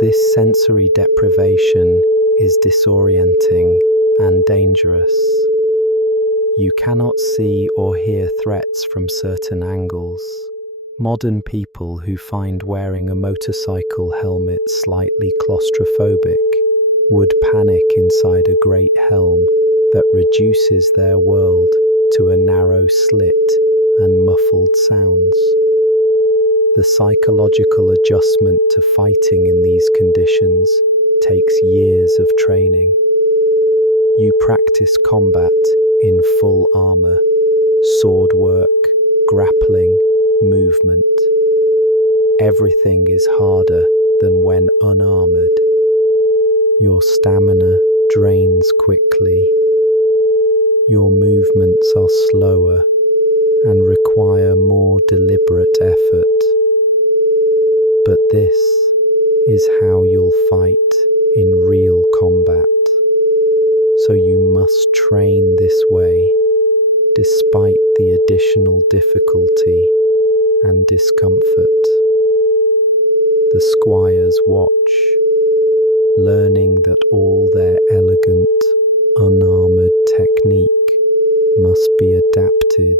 This sensory deprivation is disorienting and dangerous. You cannot see or hear threats from certain angles. Modern people who find wearing a motorcycle helmet slightly claustrophobic would panic inside a great helm that reduces their world to a narrow slit and muffled sounds. The psychological adjustment to fighting in these conditions takes years of training. You practice combat in full armor, sword work, grappling, movement. Everything is harder than when unarmored. Your stamina drains quickly. Your movements are slower and require more deliberate effort. But this is how you'll fight in real combat. So you must train this way, despite the additional difficulty and discomfort. The squires watch, learning that all their elegant, unarmored technique must be adapted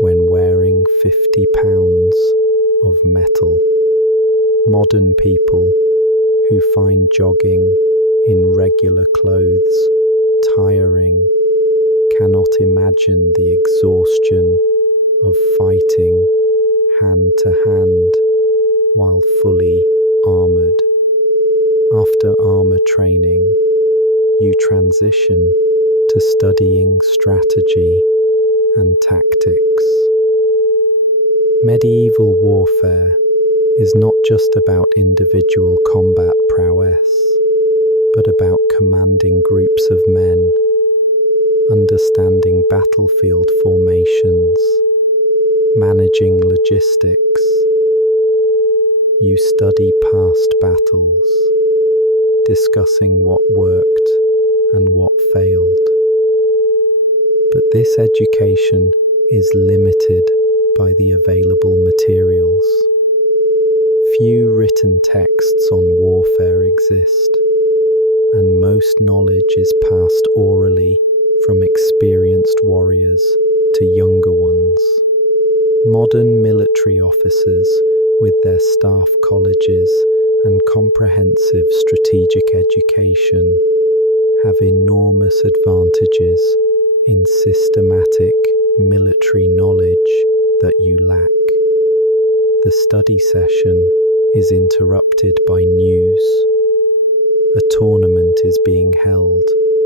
when wearing 50 pounds of metal. Modern people who find jogging in regular clothes tiring cannot imagine the exhaustion of fighting hand to hand while fully armored. After armor training, you transition to studying strategy and tactics. Medieval warfare is not just about individual combat prowess, but about commanding groups of men, understanding battlefield formations, managing logistics. You study past battles, discussing what worked and what failed. But this education is limited by the available materials. Few written texts on warfare exist, and most knowledge is passed orally from experienced warriors to younger ones. Modern military officers, with their staff colleges and comprehensive strategic education, have enormous advantages in systematic military knowledge that you lack. The study session is interrupted by news. A tournament is being held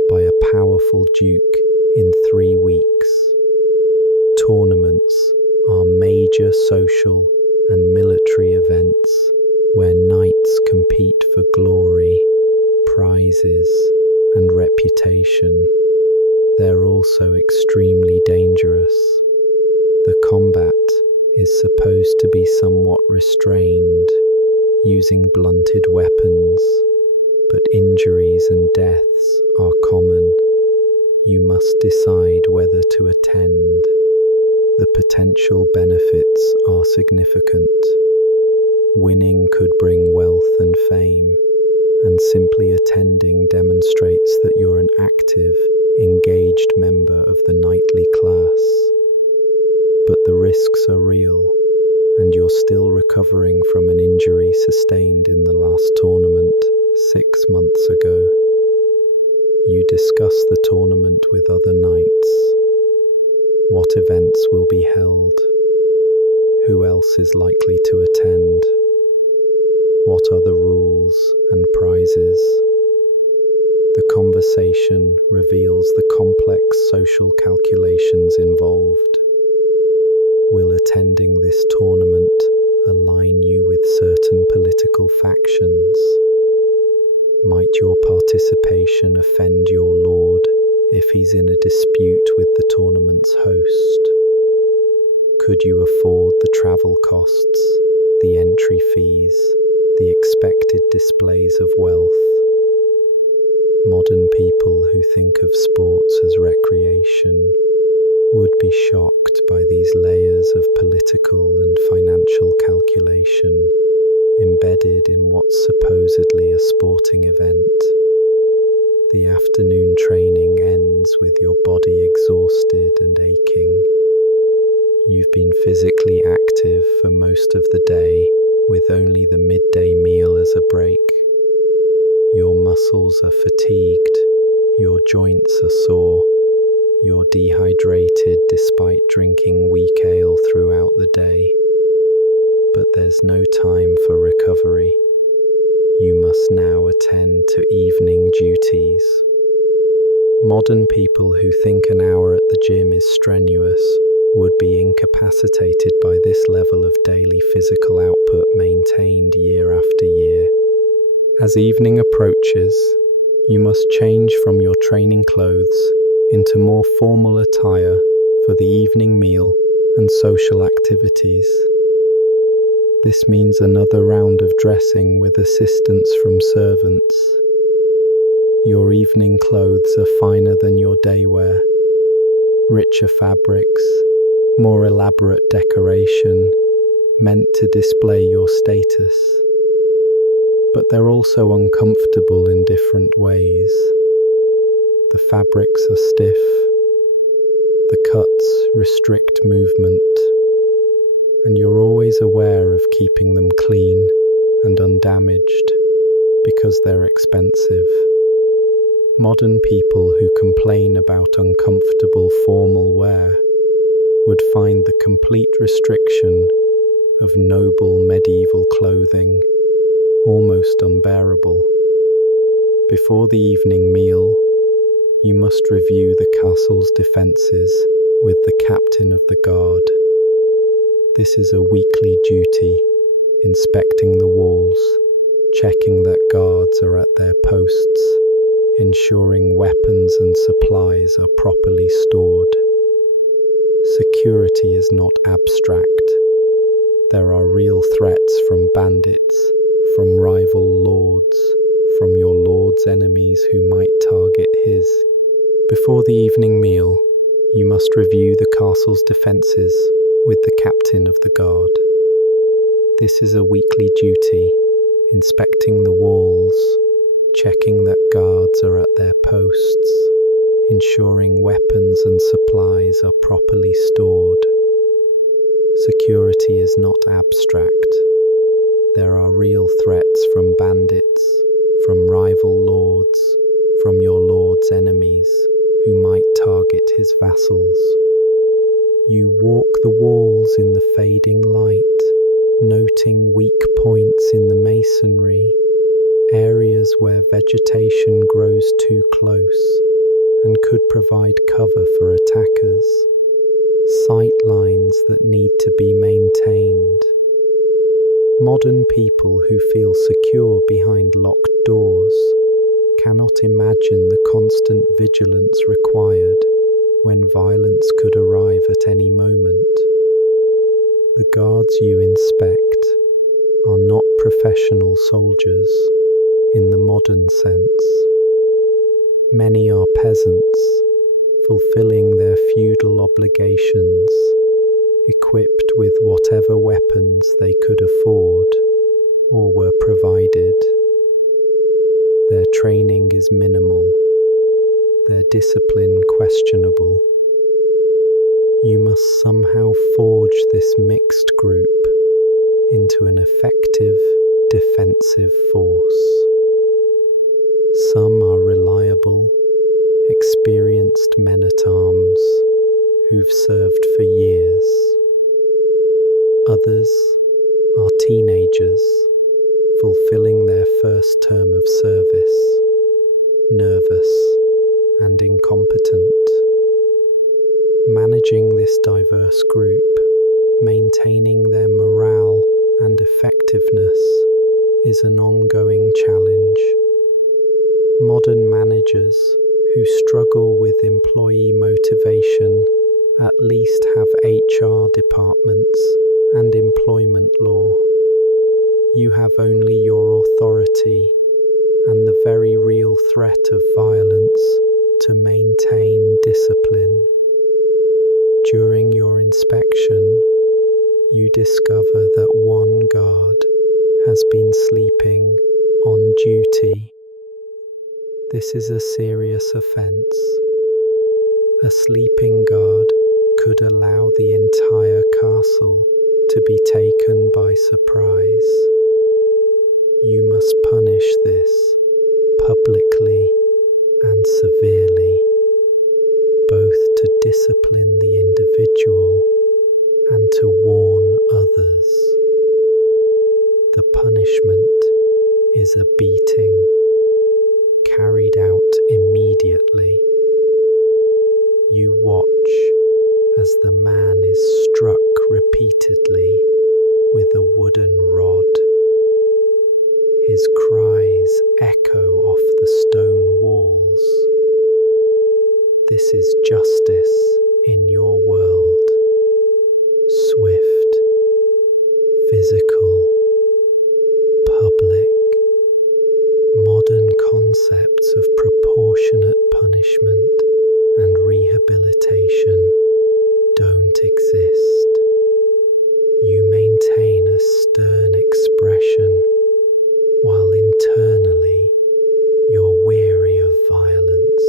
by a powerful duke in 3 weeks. Tournaments are major social and military events where knights compete for glory, prizes, and reputation. They're also extremely dangerous. The combat is supposed to be somewhat restrained, using blunted weapons, but injuries and deaths are common. You must decide whether to attend. The potential benefits are significant. Winning could bring wealth and fame, and simply attending demonstrates that you're an active, engaged member of the knightly class. But the risks are real, and you're still recovering from an injury sustained in the last tournament 6 months ago. You discuss the tournament with other knights. What events will be held? Who else is likely to attend? What are the rules and prizes? The conversation reveals the complex social calculations involved. Will attending this tournament align you with certain political factions? Might your participation offend your lord if he's in a dispute with the tournament's host? Could you afford the travel costs, the entry fees, the expected displays of wealth? Modern people who think of sports as recreation would be shocked by these layers of political and financial calculation embedded in what's supposedly a sporting event. The afternoon training ends with your body exhausted and aching. You've been physically active for most of the day, with only the midday meal as a break. Your muscles are fatigued, your joints are sore, you're dehydrated despite drinking weak ale throughout the day. But there's no time for recovery. You must now attend to evening duties. Modern people who think an hour at the gym is strenuous would be incapacitated by this level of daily physical output maintained year after year. As evening approaches, you must change from your training clothes into more formal attire for the evening meal and social activities. This means another round of dressing with assistance from servants. Your evening clothes are finer than your day wear. Richer fabrics, more elaborate decoration, meant to display your status. But they're also uncomfortable in different ways. The fabrics are stiff. The cuts restrict movement. And you're always aware of keeping them clean and undamaged because they're expensive. Modern people who complain about uncomfortable formal wear would find the complete restriction of noble medieval clothing almost unbearable. Before the evening meal, you must review the castle's defences with the captain of the guard. This is a weekly duty, inspecting the walls, checking that guards are at their posts, ensuring weapons and supplies are properly stored. Security is not abstract. There are real threats from bandits, from rival lords, from your lord's enemies who might target his. Before the evening meal, you must review the castle's defences with the captain of the guard. This is a weekly duty, inspecting the walls, checking that guards are at their posts, ensuring weapons and supplies are properly stored. Security is not abstract. There are real threats from bandits, from rival lords, from your lord's enemies who might target his vassals. You walk the walls in the fading light, noting weak points in the masonry, areas where vegetation grows too close and could provide cover for attackers, sight lines that need to be maintained. Modern people who feel secure behind locked doors cannot imagine the constant vigilance required when violence could arrive at any moment. The guards you inspect are not professional soldiers in the modern sense. Many are peasants, fulfilling their feudal obligations, equipped with whatever weapons they could afford or were provided. Their training is minimal, their discipline questionable. You must somehow forge this mixed group into an effective defensive force. Some are reliable, experienced men-at-arms who've served for years. Others are teenagers fulfilling their first term of service, nervous and incompetent. Managing this diverse group, maintaining their morale and effectiveness is an ongoing challenge. Modern managers who struggle with employee motivation at least have HR departments and employment law. You have only your authority and the very real threat of violence to maintain discipline. During your inspection, you discover that one guard has been sleeping on duty. This is a serious offence. A sleeping guard could allow the entire castle to be taken by surprise. You must punish this publicly and severely, both to discipline the individual and to warn others. The punishment is a beating, carried out immediately. You watch as the man is struck repeatedly with a wooden rod. His cries echo off the stone walls. This is justice in your world. Swift, physical, public. Modern concepts of proportionate punishment and rehabilitation don't exist. You maintain a stern expression while internally you're weary of violence,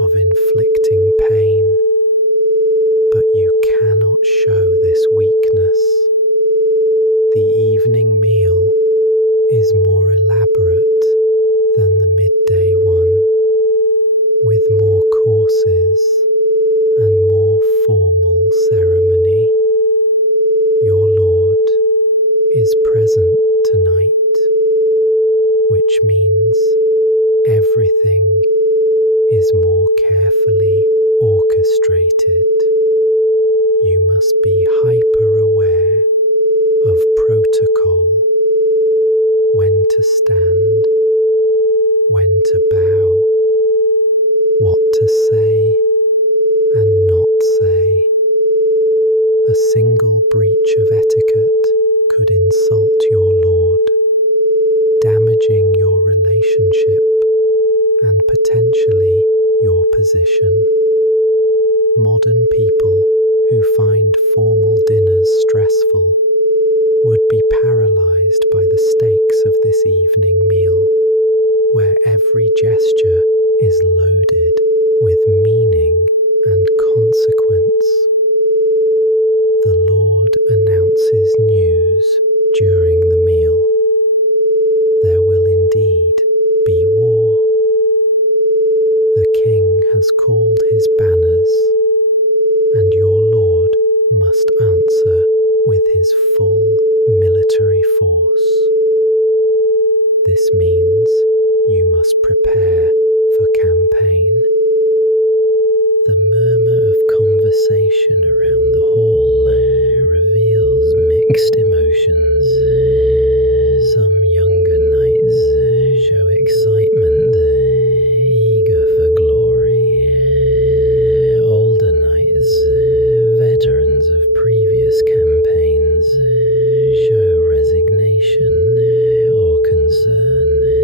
of inflicting pain, but you cannot show this weakness. The evening meal is more elaborate than the midday one, with more courses and more formal ceremony. Your Lord is present tonight, which means everything is more carefully orchestrated. You must be hyper-aware of protocol, when to stand, when to bow, what to say and not say. A single breach of etiquette could insult your Lord, damaging your relationship and potentially your position. Modern people who find formal dinners stressful would be paralyzed by the stakes of this evening meal, where every gesture is loaded with meaning and consequence. The Lord announces news during the meal. There will indeed be war. The king has called his banners, and your Lord must answer with his full military force. This means you must prepare for campaign. The murmur of conversation around the hall reveals mixed emotions. Some younger knights show excitement, eager for glory. Older knights, veterans of previous campaigns, show resignation or concern.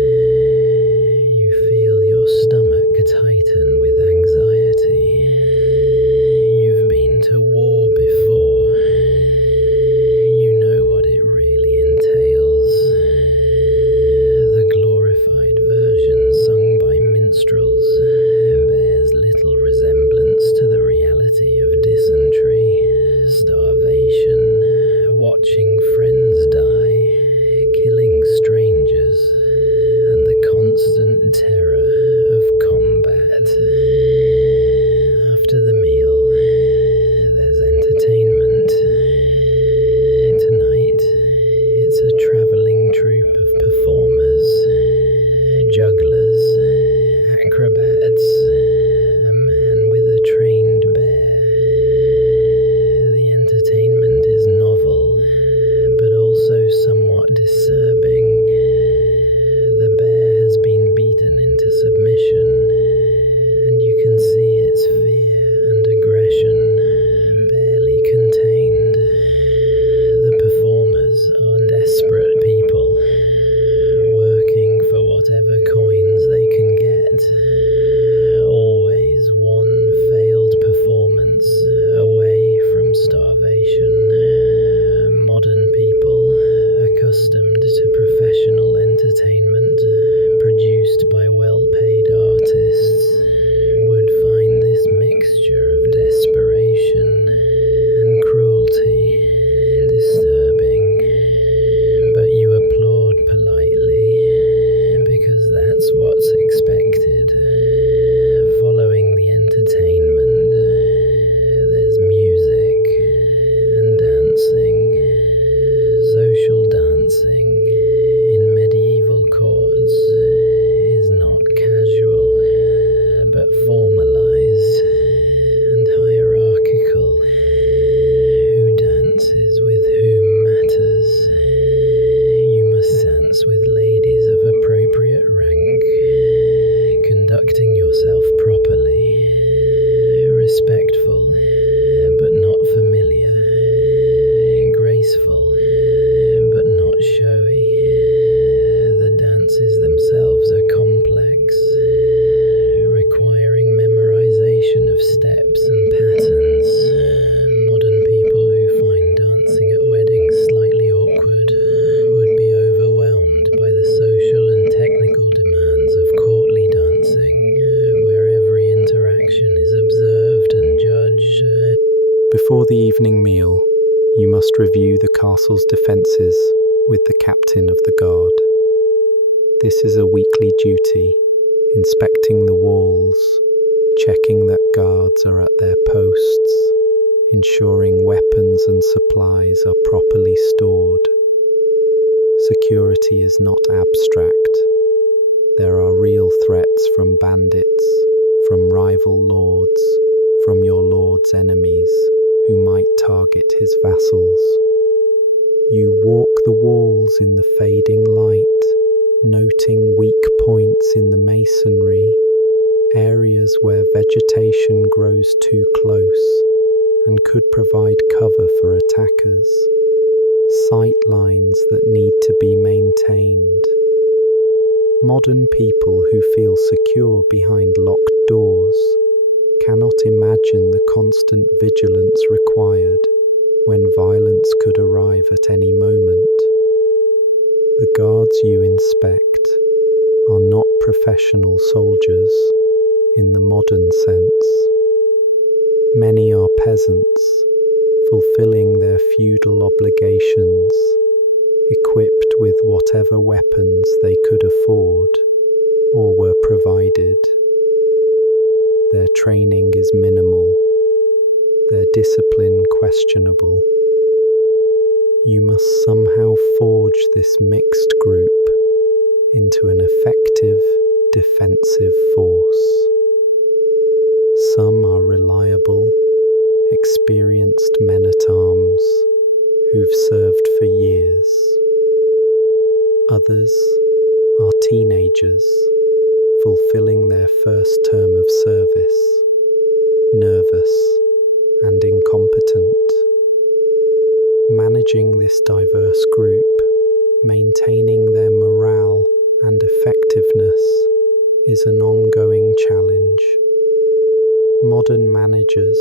castle's defences with the captain of the guard. This is a weekly duty, inspecting the walls, checking that guards are at their posts, ensuring weapons and supplies are properly stored. Security is not abstract. There are real threats from bandits, from rival lords, from your lord's enemies, who might target his vassals. You walk the walls in the fading light, noting weak points in the masonry, areas where vegetation grows too close and could provide cover for attackers, sight lines that need to be maintained. Modern people who feel secure behind locked doors cannot imagine the constant vigilance required when violence could arrive at any moment. The guards you inspect are not professional soldiers in the modern sense. Many are peasants, fulfilling their feudal obligations, equipped with whatever weapons they could afford or were provided. Their training is minimal, their discipline questionable. You must somehow forge this mixed group into an effective defensive force. Some are reliable, experienced men-at-arms who've served for years. Others are teenagers fulfilling their first term of service, nervous and incompetent. Managing this diverse group, maintaining their morale and effectiveness is an ongoing challenge. Modern managers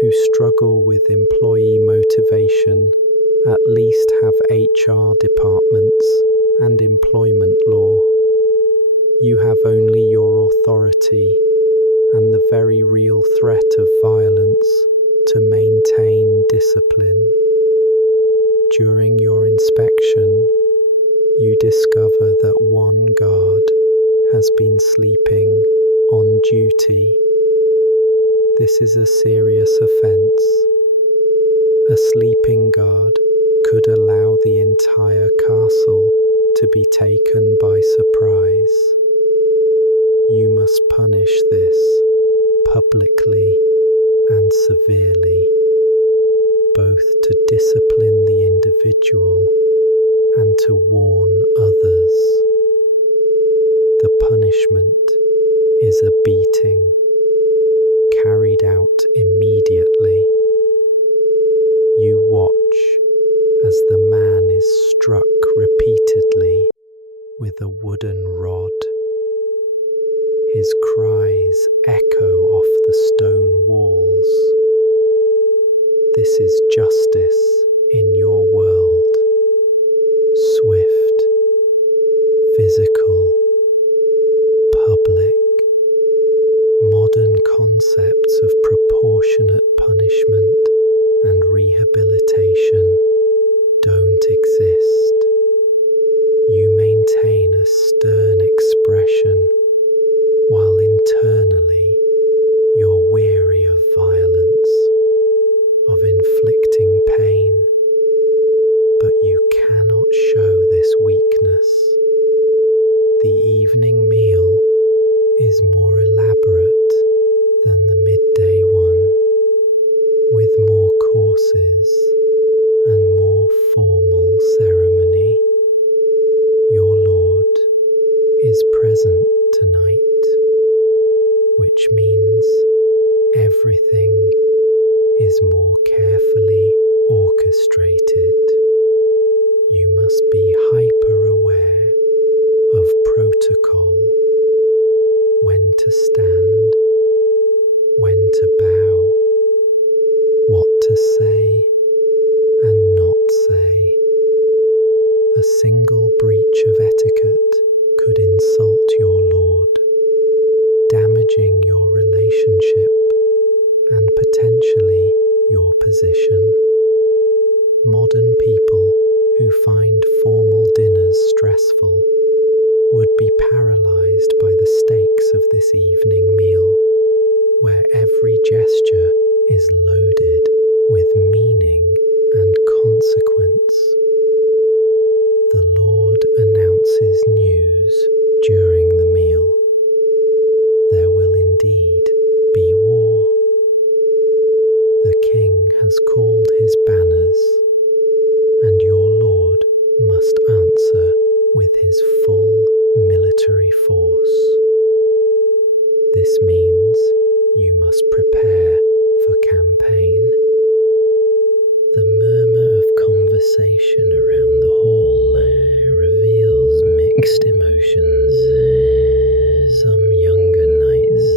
who struggle with employee motivation at least have HR departments and employment law. You have only your authority and the very real threat of violence to maintain discipline. During your inspection, you discover that one guard has been sleeping on duty. This is a serious offence. A sleeping guard could allow the entire castle to be taken by surprise. You must punish this publicly and severely, both to discipline the individual and to warn others. The punishment is a beating, carried out immediately. You watch as the man is struck repeatedly with a wooden rod. His cries echo off the stone walls. This is justice in your world. Swift, physical, public. Modern concepts of proportionate punishment and rehabilitation don't exist. You maintain a stern expression while internally you're weary of violence, of inflicting pain, but you cannot show this weakness. The evening meal is more elaborate than the midday one, with more courses and more formal ceremony. Your Lord is present tonight, which means everything is more carefully orchestrated. You must be hyper-aware of protocol, when to stand, when to bow, what to say and not say. A single breach of etiquette could insult your Lord, damaging your relationship and potentially your position. Modern people who find formal dinners stressful would be paralyzed by the stakes of this evening meal, where every gesture is loaded with meaning and consequence. The Lord announces news during the meal. There will indeed be war. The king has called his banners, and your lord must answer with his full military force. This means you must prepare for campaign. The murmur of conversation around the hall reveals mixed emotions. Some younger knights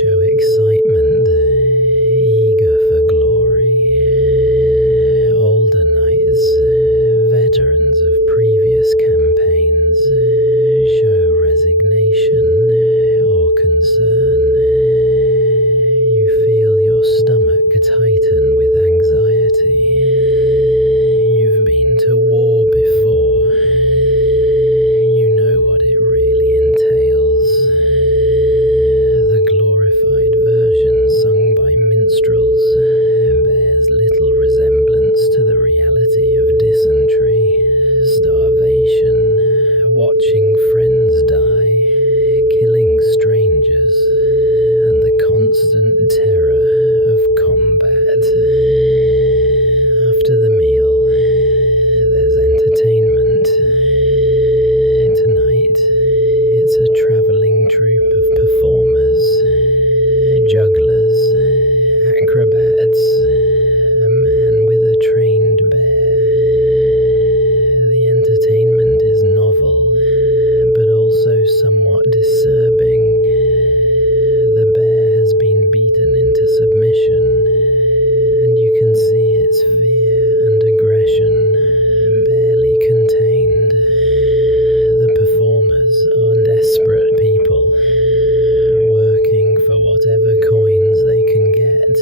show excitement, eager for glory. Older knights, veterans of previous campaigns, show resignation or concern. You feel your stomach tighten with anxiety. You've been to war before. You know what it really entails. The glorified version sung by minstrels bears little resemblance to the reality of dysentery, starvation, watching friends die, killing strangers, and the constant terror of combat. After the meal, there's entertainment. Tonight, it's a travelling troupe of performers, jugglers, acrobats, a man with a trained bear. The entertainment is novel, but also somewhat disturbing. The bear has been beaten into submission, and you can see its fear and aggression barely contained. The performers are desperate people, working for whatever coins they can get.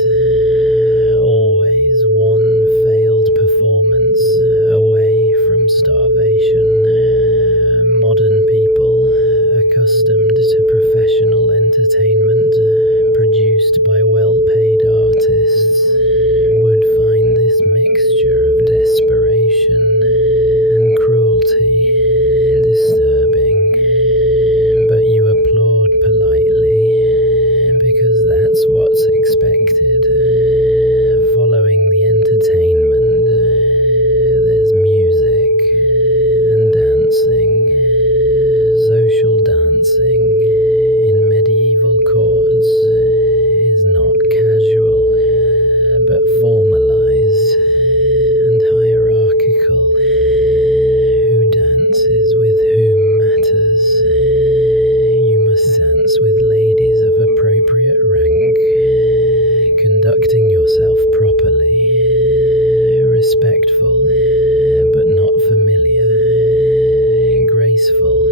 Always one failed performance away from starvation. Modern people, accustomed to professional entertainment produced by well-paid artists, would find this mixture of desperation and cruelty disturbing. But you applaud politely, because that's what's expected. Following the entertainment, there's music and dancing. Social dancing in medieval courts is not casual, but formalized and hierarchical. Who dances with whom matters. You must dance with ladies of appropriate rank, conducting yourself properly, respectful but not familiar, graceful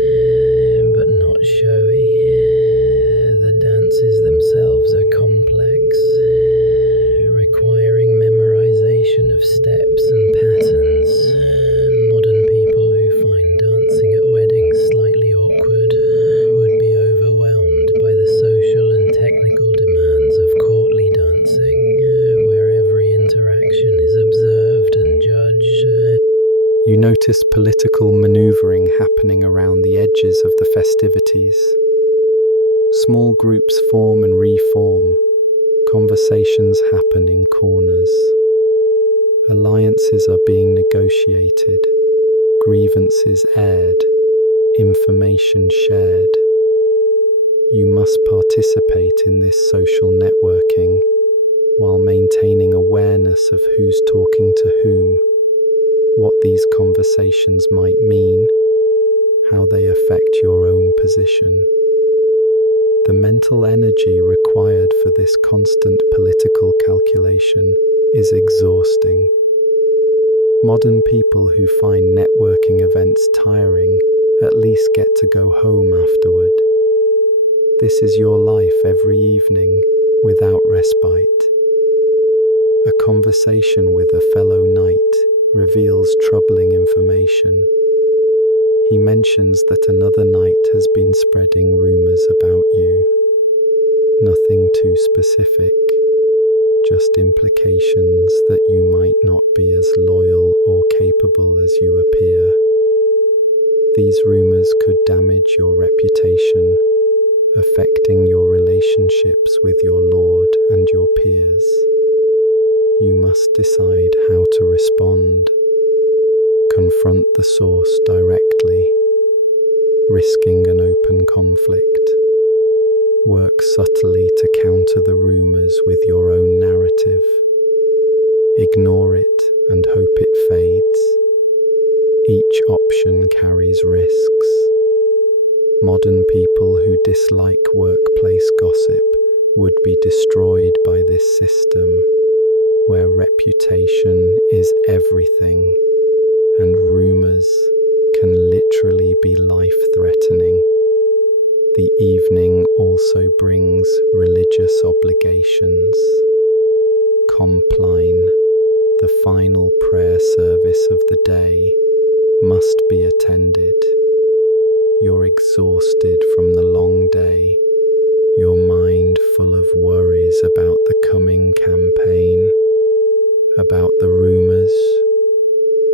but not showy. The dances themselves are complex, requiring memorization of steps and patterns. Modern people who find dancing at weddings slightly awkward would be overwhelmed by the social and technical demands of courtly dancing, where every interaction is observed and judged. You notice political maneuvering happening around the edges of the festivities. Small groups form and reform. Conversations happen in corners. Alliances are being negotiated. Grievances aired. Information shared. You must participate in this social networking while maintaining awareness of who's talking to whom, what these conversations might mean, how they affect your own position. The mental energy required for this constant political calculation is exhausting. Modern people who find networking events tiring at least get to go home afterward. This is your life every evening without respite. A conversation with a fellow knight reveals troubling information. He mentions that another knight has been spreading rumors about you. Nothing too specific, just implications that you might not be as loyal or capable as you appear. These rumors could damage your reputation, affecting your relationships with your lord and your peers. You must decide how to respond. Confront the source directly, risking an open conflict. Work subtly to counter the rumors with your own narrative. Ignore it and hope it fades. Each option carries risks. Modern people who dislike workplace gossip would be destroyed by this system, where reputation is everything and rumors can literally be life-threatening. The evening also brings religious obligations. Compline, the final prayer service of the day, must be attended. You're exhausted from the long day, your mind full of worries about the coming campaign, about the rumors,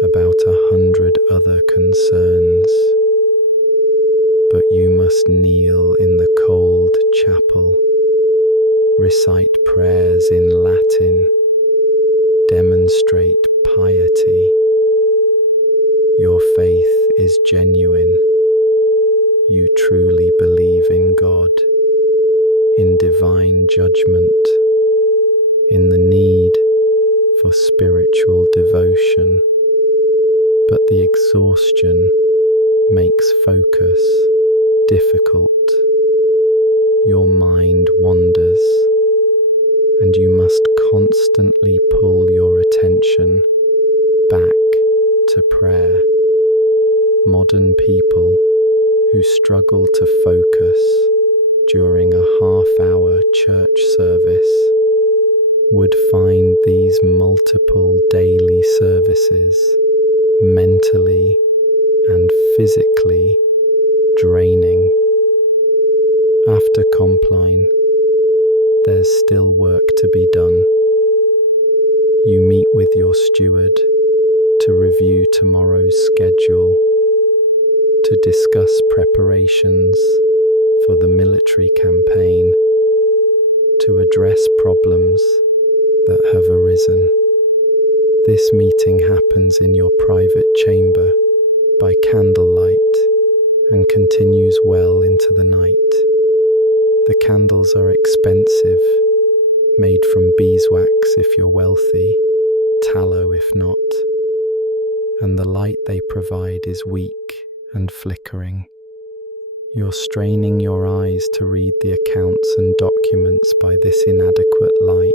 about 100 other concerns. But you must kneel in the cold chapel, recite prayers in Latin, demonstrate piety. Your faith is genuine. You truly believe in God, in divine judgment, in the need for spiritual devotion. But the exhaustion makes focus difficult. Your mind wanders, and you must constantly pull your attention back to prayer. Modern people who struggle to focus during a half-hour church service would find these multiple daily services mentally and physically draining. After Compline, there's still work to be done. You meet with your steward to review tomorrow's schedule, to discuss preparations for the military campaign, to address problems that have arisen. This meeting happens in your private chamber by candlelight and continues well into the night. The candles are expensive, made from beeswax if you're wealthy, tallow if not, and the light they provide is weak and flickering. You're straining your eyes to read the accounts and documents by this inadequate light.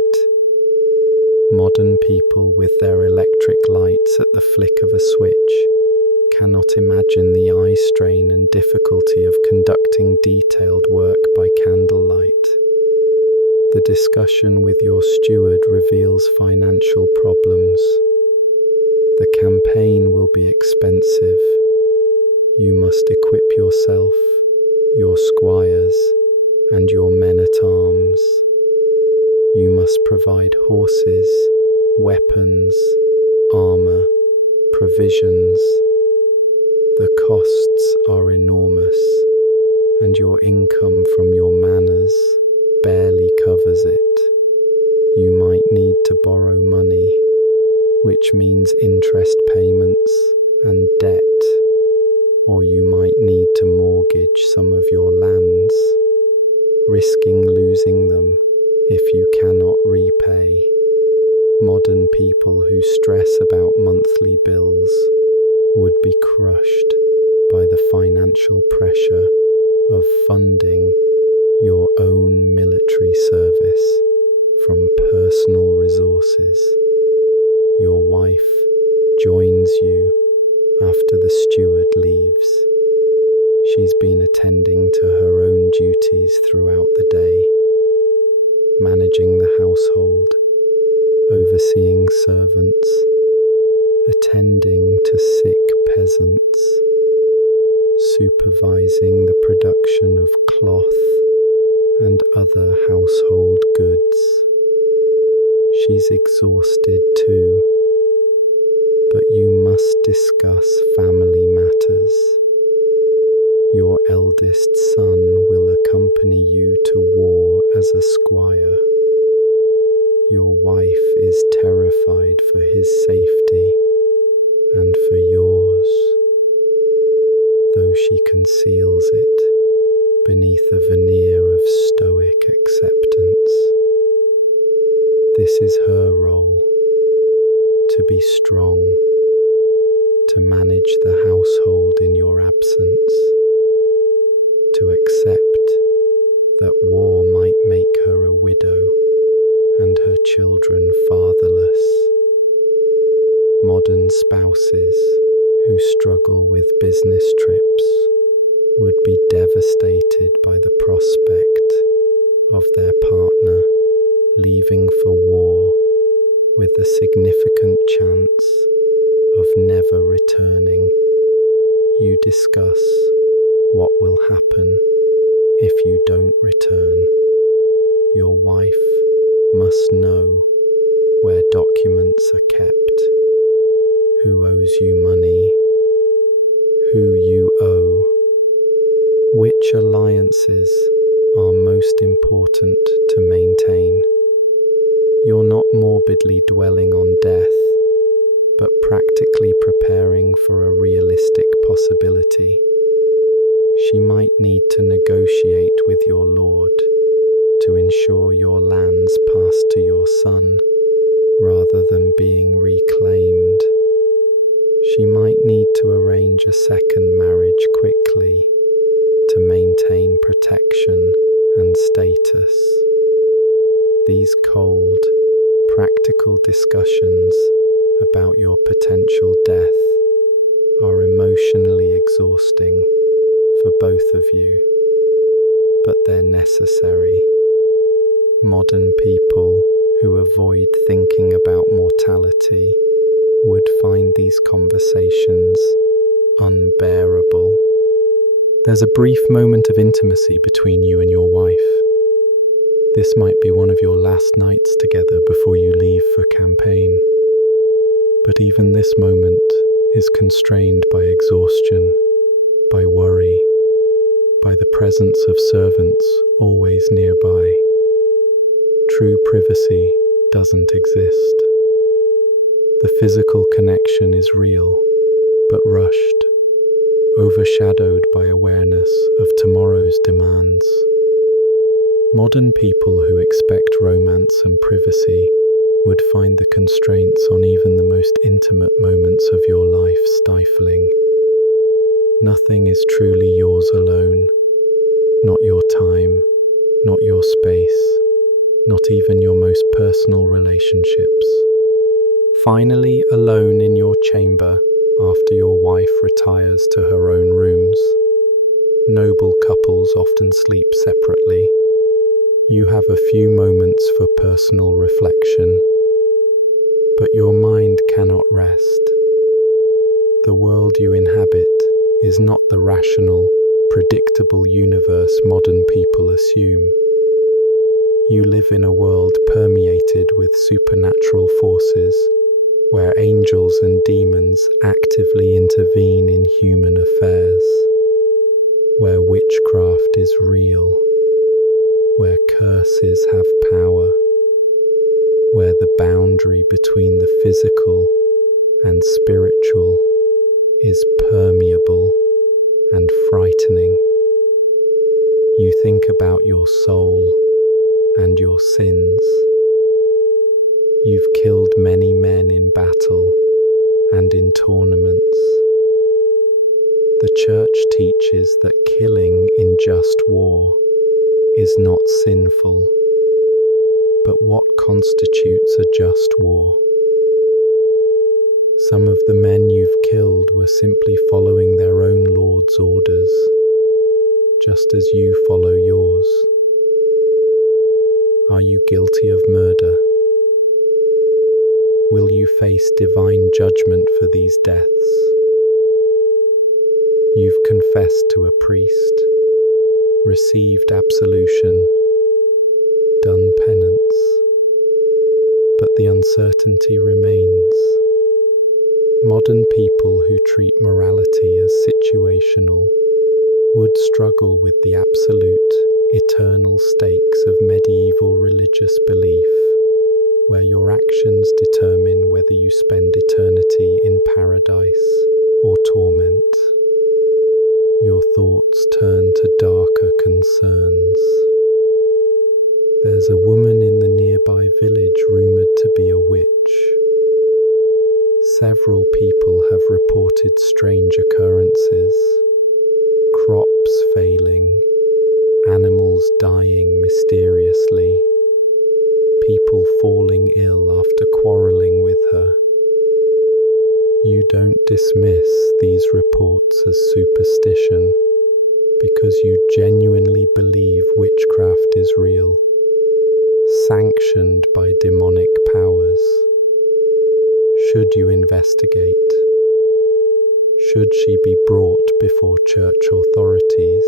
Modern people with their electric lights at the flick of a switch cannot imagine the eye strain and difficulty of conducting detailed work by candlelight. The discussion with your steward reveals financial problems. The campaign will be expensive. You must equip yourself, your squires, and your men-at-arms. You must provide horses, weapons, armor, provisions. The costs are enormous, and your income from your manors barely covers it. You might need to borrow money, which means interest payments and debt, or you might need to mortgage some of your lands, risking losing them if you cannot repay. Modern people who stress about monthly bills would be crushed by the financial pressure of funding your own military service from personal resources. Your wife joins you after the steward leaves. She's been attending to her own duties throughout the day, managing the household, overseeing servants, attending to sick peasants, supervising the production of cloth and other household goods. She's exhausted too, but you must discuss family matters. Your eldest son will accompany you to war as a squire. Your wife is terrified for his safety and for yours, though she conceals it beneath a veneer of stoic acceptance. This is her role, to be strong, to manage the household in your absence, to accept that war might make her a widow and her children fatherless. Modern spouses who struggle with business trips would be devastated by the prospect of their partner leaving for war with a significant chance of never returning. You discuss what will happen if you don't return. Your wife must know where documents are kept, who owes you money, who you owe, which alliances are most important to maintain. You're not morbidly dwelling on death, but practically preparing for a realistic possibility. She might need to negotiate with your lord to ensure your lands pass to your son rather than being reclaimed. She might need to arrange a second marriage quickly to maintain protection and status. These cold, practical discussions about your potential death are emotionally exhausting for both of you, but they're necessary. Modern people who avoid thinking about mortality would find these conversations unbearable. There's a brief moment of intimacy between you and your wife. This might be one of your last nights together before you leave for campaign. But even this moment is constrained by exhaustion, by worry, by the presence of servants always nearby. True privacy doesn't exist. The physical connection is real, but rushed, overshadowed by awareness of tomorrow's demands. Modern people who expect romance and privacy would find the constraints on even the most intimate moments of your life stifling. Nothing is truly yours alone. Not your time, not your space, not even your most personal relationships. Finally alone in your chamber after your wife retires to her own rooms. Noble couples often sleep separately. You have a few moments for personal reflection, but your mind cannot rest. The world you inhabit is not the rational, predictable universe modern people assume. You live in a world permeated with supernatural forces, where angels and demons actively intervene in human affairs, where witchcraft is real, where curses have power, where the boundary between the physical and spiritual is permeable and frightening. You think about your soul and your sins. You've killed many men in battle and in tournaments. The church teaches that killing in just war is not sinful, but what constitutes a just war? Some of the men you've killed were simply following their own lord's orders, just as you follow yours. Are you guilty of murder? Will you face divine judgment for these deaths? You've confessed to a priest, received absolution, done penance, but the uncertainty remains. Modern people who treat morality as situational would struggle with the absolute, eternal stakes of medieval religious belief, where your actions determine whether you spend eternity in paradise or torment. Your thoughts turn to darker concerns. There's a woman in the nearby village rumoured to be a witch. Several people have reported strange occurrences: crops failing, animals dying mysteriously, people falling ill after quarrelling with her. You don't dismiss these reports as superstition because you genuinely believe witchcraft is real, sanctioned by demonic powers. Should you investigate? Should she be brought before church authorities?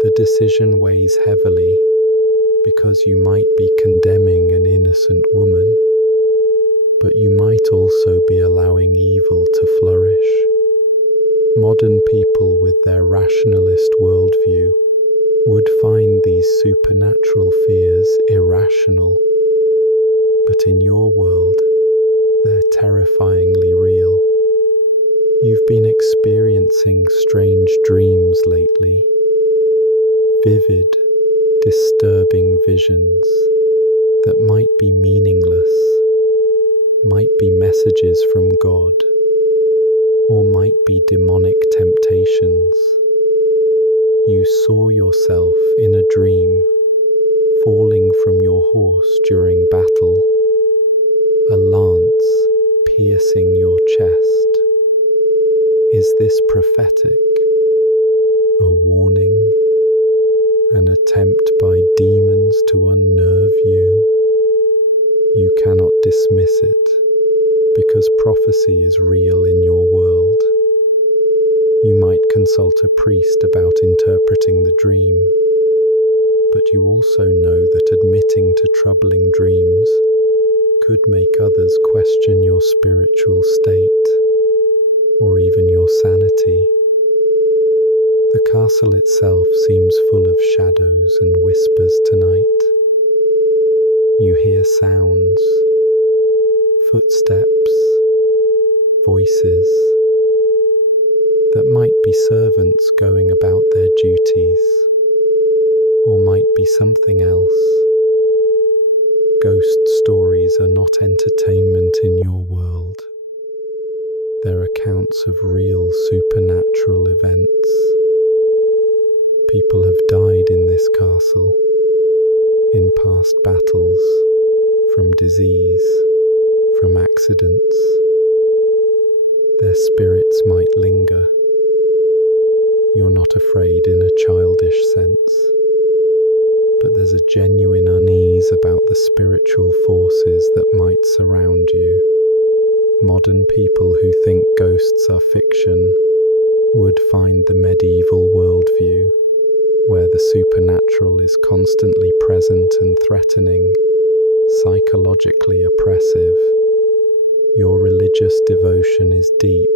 The decision weighs heavily because you might be condemning an innocent woman, but you might also be allowing evil to flourish. Modern people with their rationalist worldview would find these supernatural fears irrational, but in your world, they're terrifyingly real. You've been experiencing strange dreams lately, vivid, disturbing visions that might be meaningless, might be messages from God, or might be demonic temptations. You saw yourself in a dream, falling from your horse during battle, a lance piercing your chest. Is this prophetic? A warning? An attempt by demons to unnerve you? You cannot dismiss it, because prophecy is real in your world. You might consult a priest about interpreting the dream, but you also know that admitting to troubling dreams could make others question your spiritual state, or even your sanity. The castle itself seems full of shadows and whispers tonight. You hear sounds, footsteps, voices that might be servants going about their duties, or might be something else. Ghost stories are not entertainment in your world. They're accounts of real supernatural events. People have died in this castle, in past battles, from disease, from accidents. Their spirits might linger. You're not afraid in a childish sense, but there's a genuine unease about the spiritual forces that might surround you. Modern people who think ghosts are fiction would find the medieval worldview, where the supernatural is constantly present and threatening, psychologically oppressive. Your religious devotion is deep,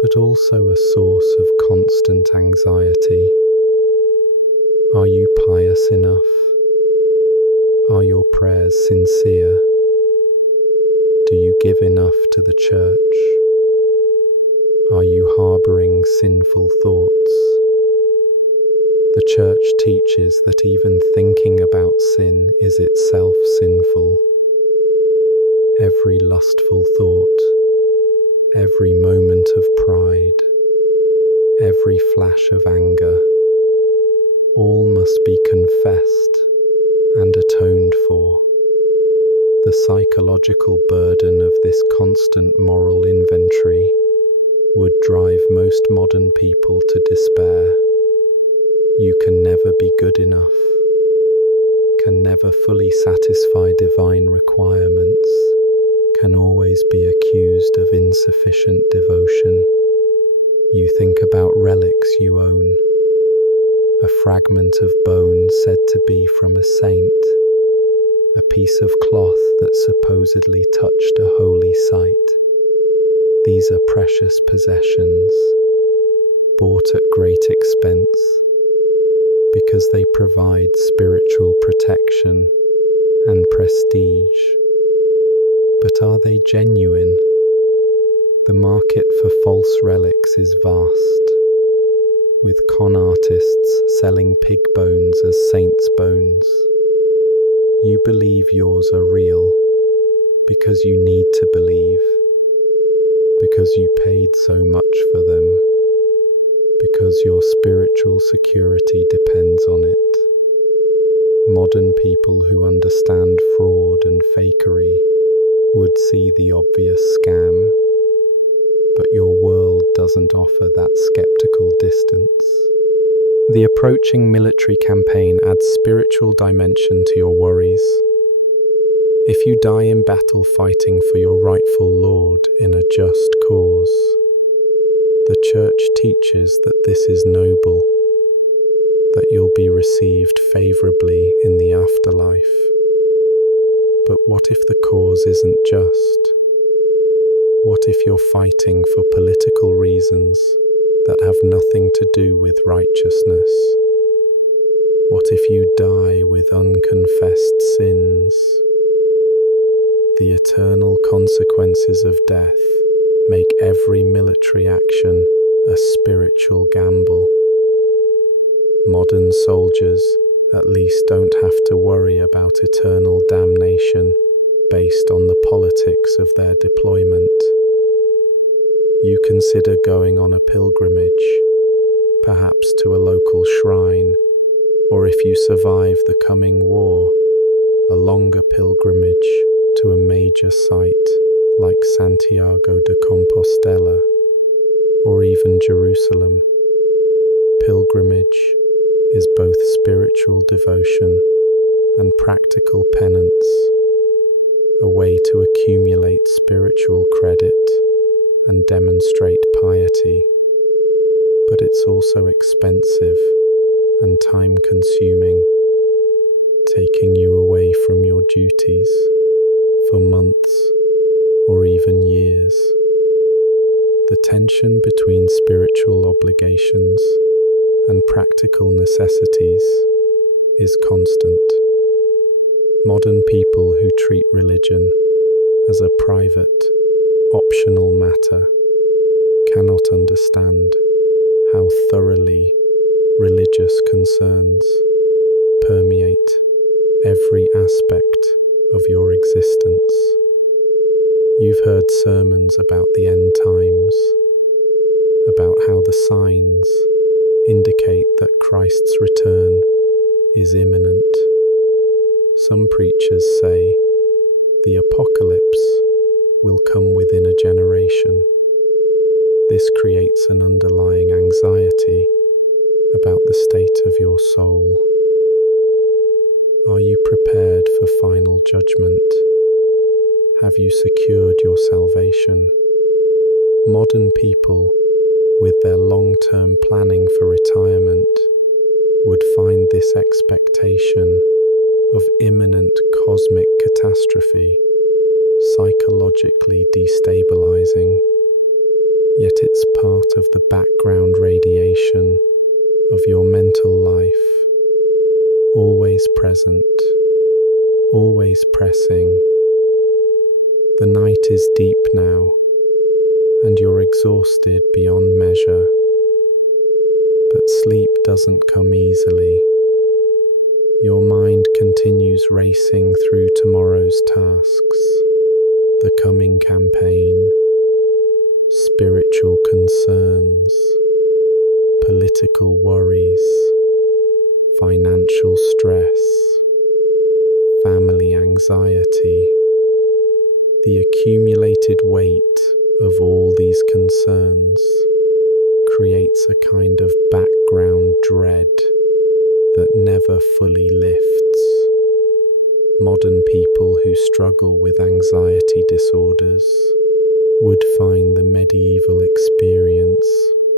but also a source of constant anxiety. Are you pious enough? Are your prayers sincere? Do you give enough to the church? Are you harboring sinful thoughts? The church teaches that even thinking about sin is itself sinful. Every lustful thought, every moment of pride, every flash of anger, all must be confessed and atoned for. The psychological burden of this constant moral inventory would drive most modern people to despair. You can never be good enough, can never fully satisfy divine requirements. can always be accused of insufficient devotion. You think about relics you own, a fragment of bone said to be from a saint, a piece of cloth that supposedly touched a holy site. These are precious possessions, bought at great expense, because they provide spiritual protection and prestige. But are they genuine? The market for false relics is vast, with con artists selling pig bones as saints' bones. You believe yours are real because you need to believe, because you paid so much for them, because your spiritual security depends on it. Modern people who understand fraud and fakery would see the obvious scam, but your world doesn't offer that skeptical distance. The approaching military campaign adds spiritual dimension to your worries. If you die in battle fighting for your rightful Lord in a just cause, the Church teaches that this is noble, that you'll be received favorably in the afterlife. But what if the cause isn't just? What if you're fighting for political reasons that have nothing to do with righteousness? What if you die with unconfessed sins? The eternal consequences of death make every military action a spiritual gamble. Modern soldiers at least don't have to worry about eternal damnation based on the politics of their deployment. You consider going on a pilgrimage, perhaps to a local shrine, or if you survive the coming war, a longer pilgrimage to a major site like Santiago de Compostela, or even Jerusalem. Pilgrimage is both spiritual devotion and practical penance, a way to accumulate spiritual credit and demonstrate piety. But it's also expensive and time-consuming, taking you away from your duties for months or even years. The tension between spiritual obligations and practical necessities is constant. Modern people who treat religion as a private, optional matter cannot understand how thoroughly religious concerns permeate every aspect of your existence. You've heard sermons about the end times, about how the signs indicate that Christ's return is imminent. Some preachers say the apocalypse will come within a generation. This creates an underlying anxiety about the state of your soul. Are you prepared for final judgment? Have you secured your salvation? Modern people, with their long-term planning for retirement, would find this expectation of imminent cosmic catastrophe psychologically destabilizing. Yet it's part of the background radiation of your mental life, always present, always pressing. The night is deep now, and you're exhausted beyond measure. But sleep doesn't come easily. Your mind continues racing through tomorrow's tasks, the coming campaign, spiritual concerns, political worries, financial stress, family anxiety. The accumulated weight of all these concerns creates a kind of background dread that never fully lifts. Modern people who struggle with anxiety disorders would find the medieval experience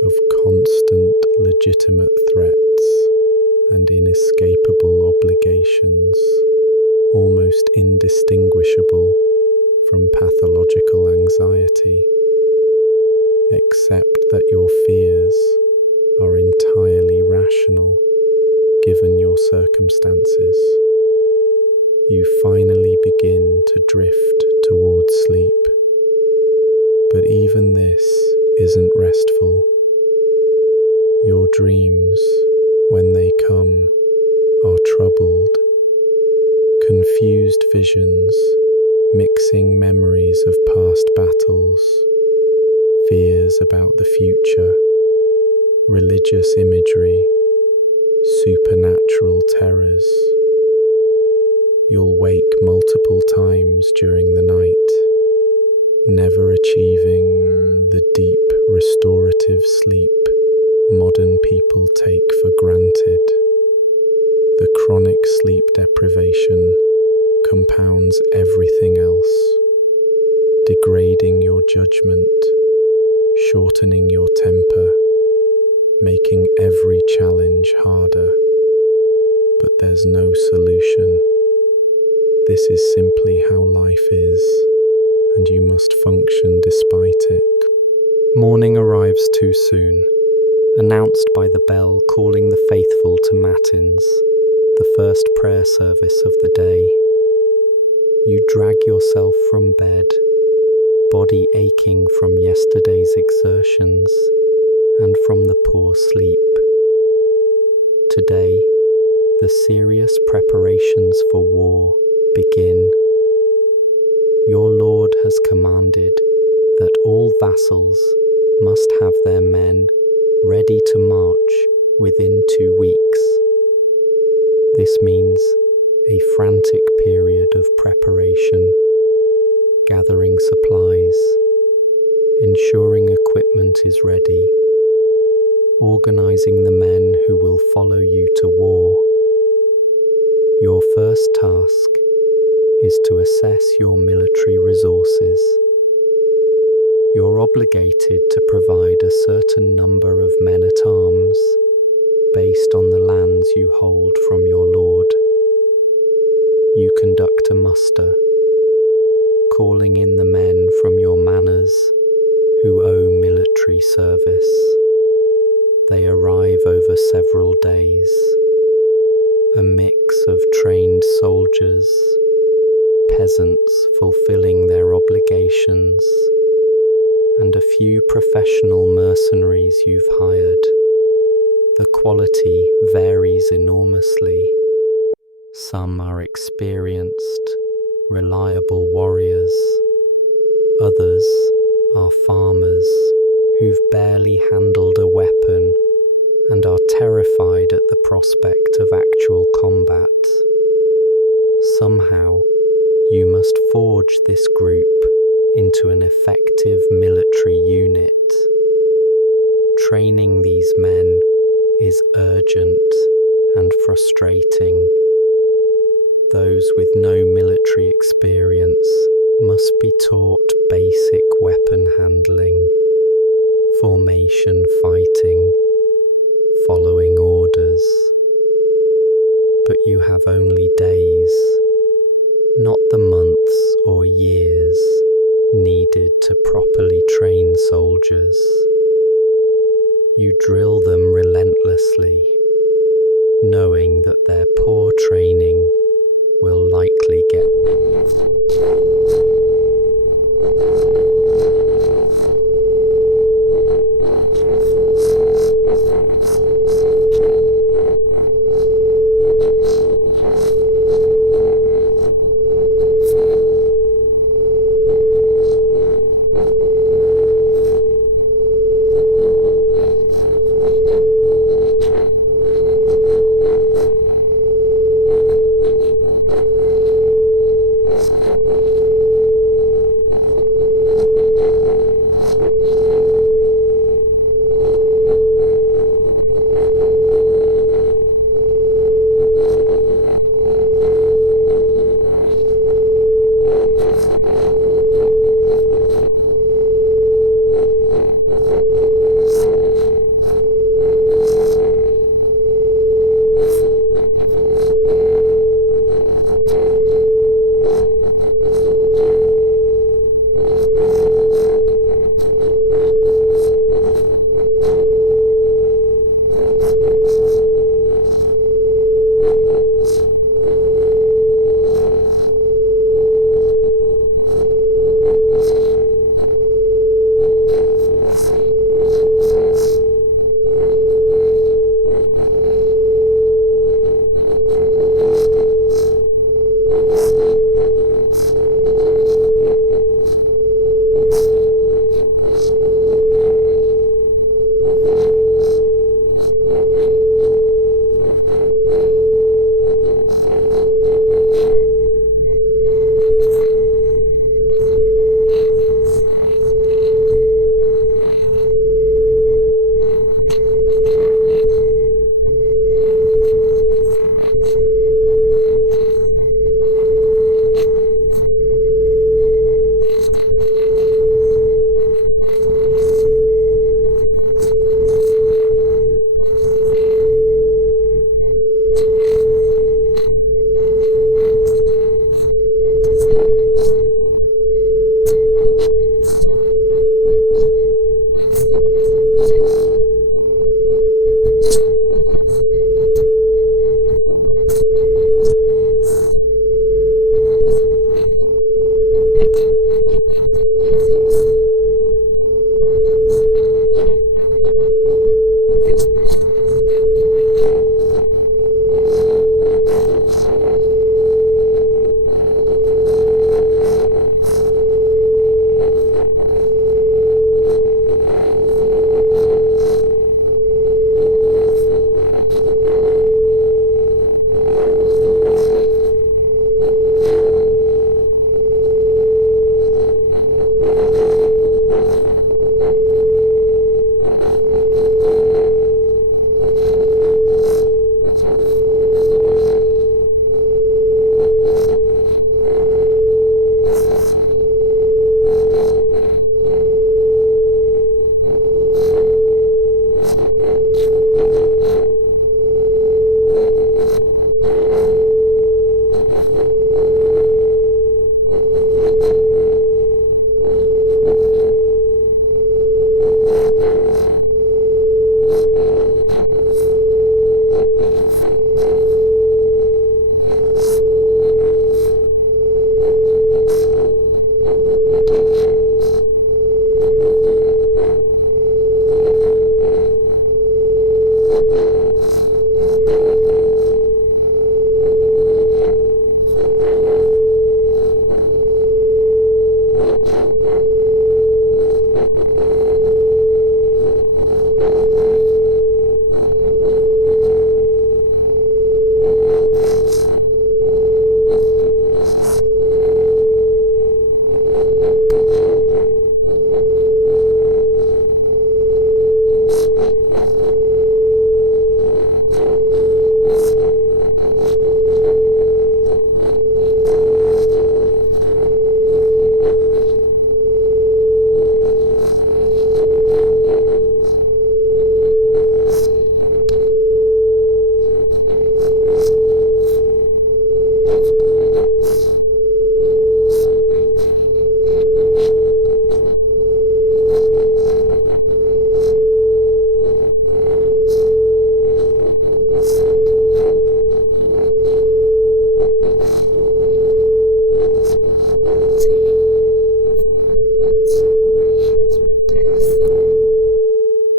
of constant legitimate threats and inescapable obligations almost indistinguishable from pathological anxiety, except that your fears are entirely rational given your circumstances. You finally begin to drift towards sleep. But even this isn't restful. Your dreams, when they come, are troubled. Confused visions, mixing memories of past battles, fears about the future, religious imagery, supernatural terrors. You'll wake multiple times during the night, never achieving the deep restorative sleep modern people take for granted. The chronic sleep deprivation compounds everything else, degrading your judgment, shortening your temper, making every challenge harder. But there's no solution. This is simply how life is, and you must function despite it. Morning arrives too soon, announced by the bell calling the faithful to matins, the first prayer service of the day. You drag yourself from bed, body aching from yesterday's exertions and from the poor sleep. Today, the serious preparations for war begin. Your Lord has commanded that all vassals must have their men ready to march within 2 weeks. This means a frantic period of preparation, gathering supplies, ensuring equipment is ready, organizing the men who will follow you to war. Your first task is to assess your military resources. You're obligated to provide a certain number of men-at-arms based on the lands you hold from your lord. You conduct a muster, calling in the men from your manors who owe military service. They arrive over several days, a mix of trained soldiers, peasants fulfilling their obligations, and a few professional mercenaries you've hired. The quality varies enormously. Some are experienced, reliable warriors. Others are farmers who've barely handled a weapon and are terrified at the prospect of actual combat. Somehow, you must forge this group into an effective military unit. Training these men is urgent and frustrating. Those with no military experience must be taught basic weapon handling, formation fighting, following orders. But you have only days, not the months or years needed to properly train soldiers. You drill them relentlessly, knowing that their poor training will likely get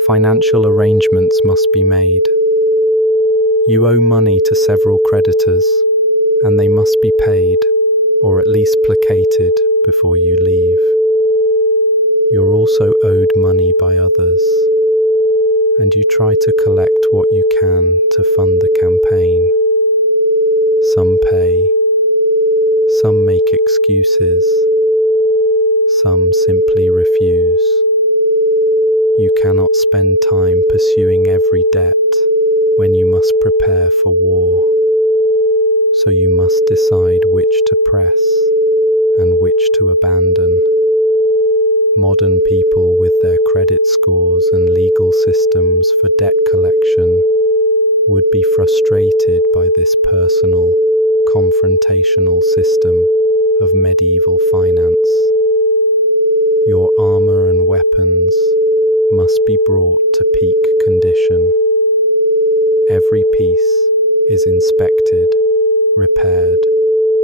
financial arrangements must be made. You owe money to several creditors, and they must be paid, or at least placated, before you leave. You're also owed money by others, and you try to collect what you can to fund the campaign. Some pay, some make excuses, some simply refuse. You cannot spend time pursuing every debt when you must prepare for war. So you must decide which to press and which to abandon. Modern people with their credit scores and legal systems for debt collection would be frustrated by this personal, confrontational system of medieval finance. Your armor and weapons must be brought to peak condition. Every piece is inspected, repaired,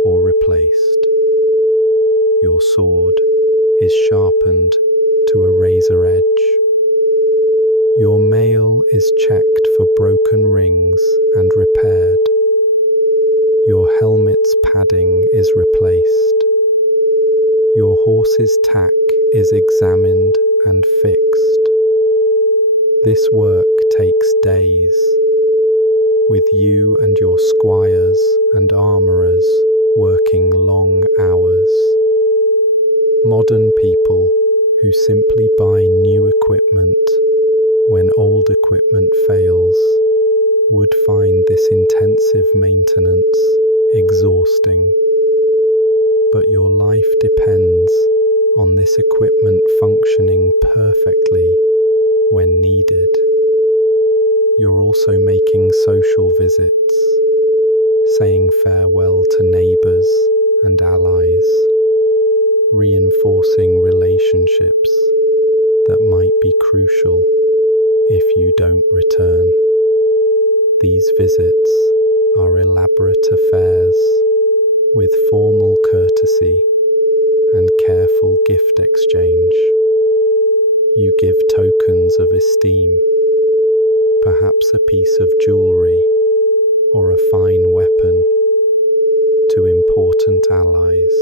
or replaced. Your sword is sharpened to a razor edge. Your mail is checked for broken rings and repaired. Your helmet's padding is replaced. Your horse's tack is examined and fixed. This work takes days, with you and your squires and armourers working long hours. Modern people who simply buy new equipment when old equipment fails would find this intensive maintenance exhausting. But your life depends on this equipment functioning perfectly when needed. You're also making social visits, saying farewell to neighbours and allies, reinforcing relationships that might be crucial if you don't return. These visits are elaborate affairs with formal courtesy and careful gift exchange. You give tokens of esteem, perhaps a piece of jewellery or a fine weapon, to important allies.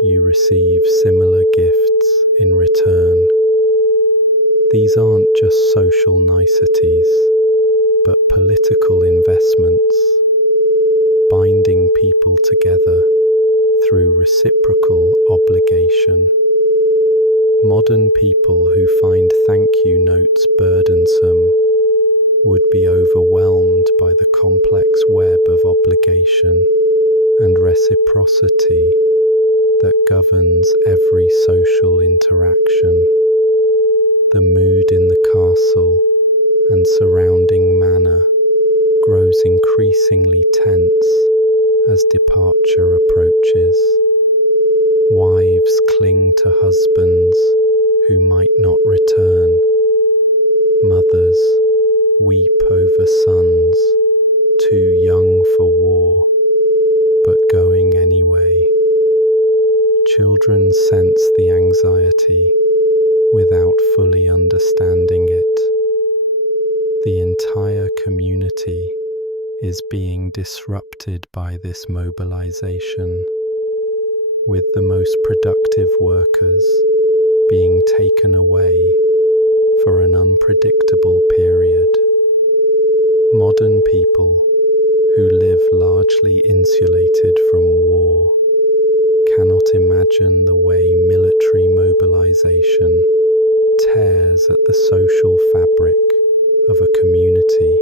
You receive similar gifts in return. These aren't just social niceties, but political investments, binding people together through reciprocal obligation. Modern people who find thank you notes burdensome would be overwhelmed by the complex web of obligation and reciprocity that governs every social interaction. The mood in the castle and surrounding manor grows increasingly tense as departure approaches. Wives cling to husbands who might not return. Mothers weep over sons too young for war, but going anyway. Children sense the anxiety without fully understanding it. The entire community is being disrupted by this mobilization, with the most productive workers being taken away for an unpredictable period. Modern people who live largely insulated from war cannot imagine the way military mobilization tears at the social fabric of a community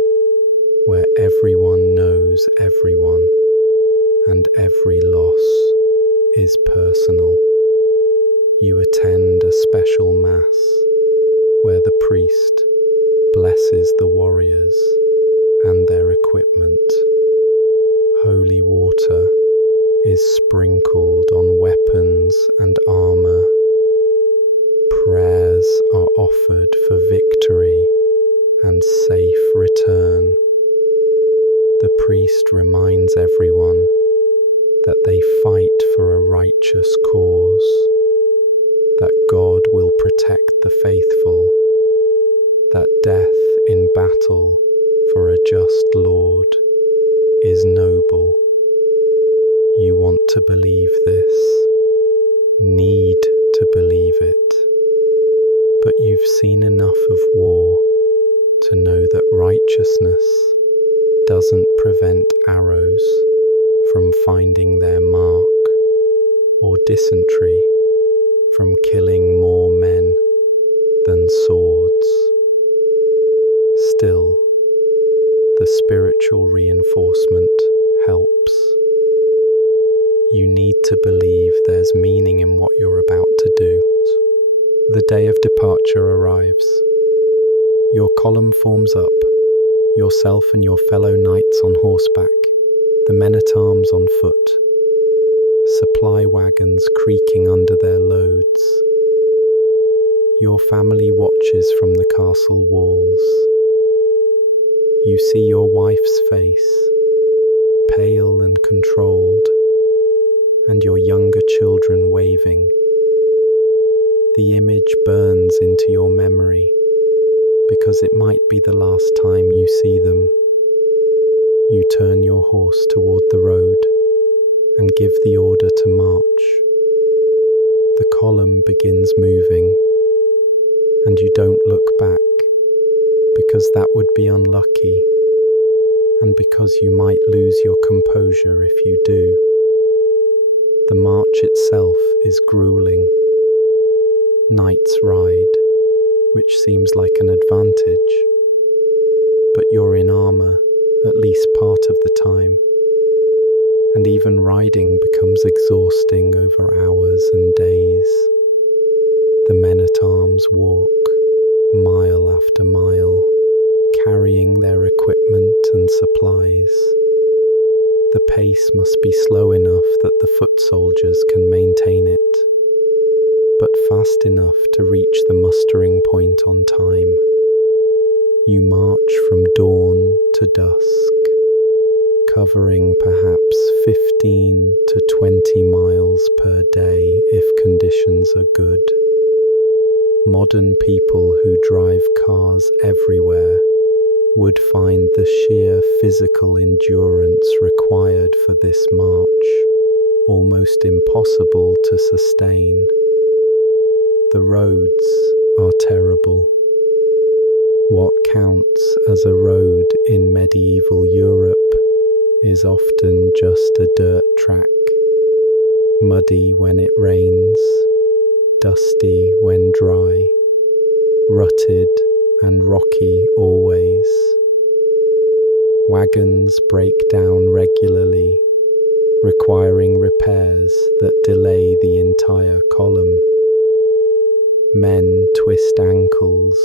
where everyone knows everyone and every loss is personal. You attend a special mass where the priest blesses the warriors and their equipment. Holy water is sprinkled on weapons and armor. Prayers are offered for victory and safe return. The priest reminds everyone that they fight for a righteous cause, that God will protect the faithful, that death in battle for a just Lord is noble. You want to believe this, need to believe it, but you've seen enough of war to know that righteousness doesn't prevent arrows from finding their mark, or dysentery from killing more men than swords. Still, the spiritual reinforcement helps. You need to believe there's meaning in what you're about to do. The day of departure arrives. Your column forms up, yourself and your fellow knights on horseback, the men-at-arms on foot, supply wagons creaking under their loads. Your family watches from the castle walls. You see your wife's face, pale and controlled, and your younger children waving. The image burns into your memory, because it might be the last time you see them. You turn your horse toward the road and give the order to march. The column begins moving, and you don't look back, because that would be unlucky, and because you might lose your composure if you do. The march itself is grueling. Knights ride, which seems like an advantage, but you're in armor at least part of the time, and even riding becomes exhausting over hours and days. The men-at-arms walk mile after mile, carrying their equipment and supplies. The pace must be slow enough that the foot soldiers can maintain it, but fast enough to reach the mustering point on time. You march from dawn to dusk, covering perhaps 15 to 20 miles per day if conditions are good. Modern people who drive cars everywhere would find the sheer physical endurance required for this march almost impossible to sustain. The roads are terrible. What counts as a road in medieval Europe is often just a dirt track, muddy when it rains, dusty when dry, rutted and rocky always. Wagons break down regularly, requiring repairs that delay the entire column. Men twist ankles,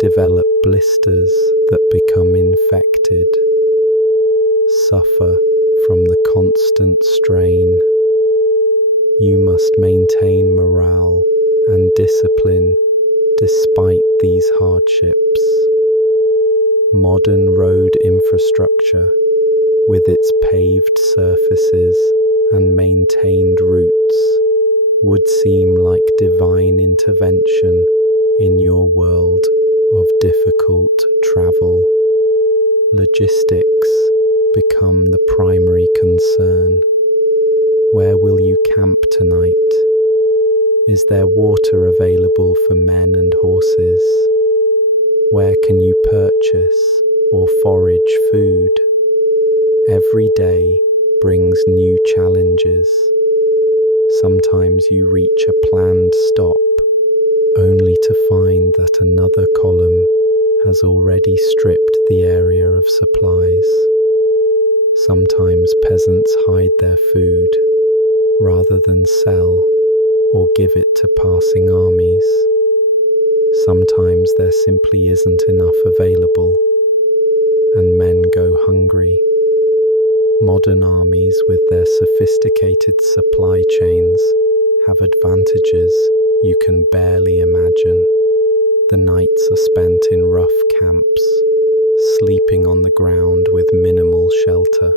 develop blisters that become infected, suffer from the constant strain. You must maintain morale and discipline despite these hardships. Modern road infrastructure, with its paved surfaces and maintained routes, would seem like divine intervention in your world of difficult travel. Logistics become the primary concern. Where will you camp tonight? Is there water available for men and horses? Where can you purchase or forage food? Every day brings new challenges. Sometimes you reach a planned stop, only to find that another column has already stripped the area of supplies. Sometimes peasants hide their food rather than sell or give it to passing armies. Sometimes there simply isn't enough available, and men go hungry. Modern armies with their sophisticated supply chains have advantages you can barely imagine. The nights are spent in rough camps, sleeping on the ground with minimal shelter.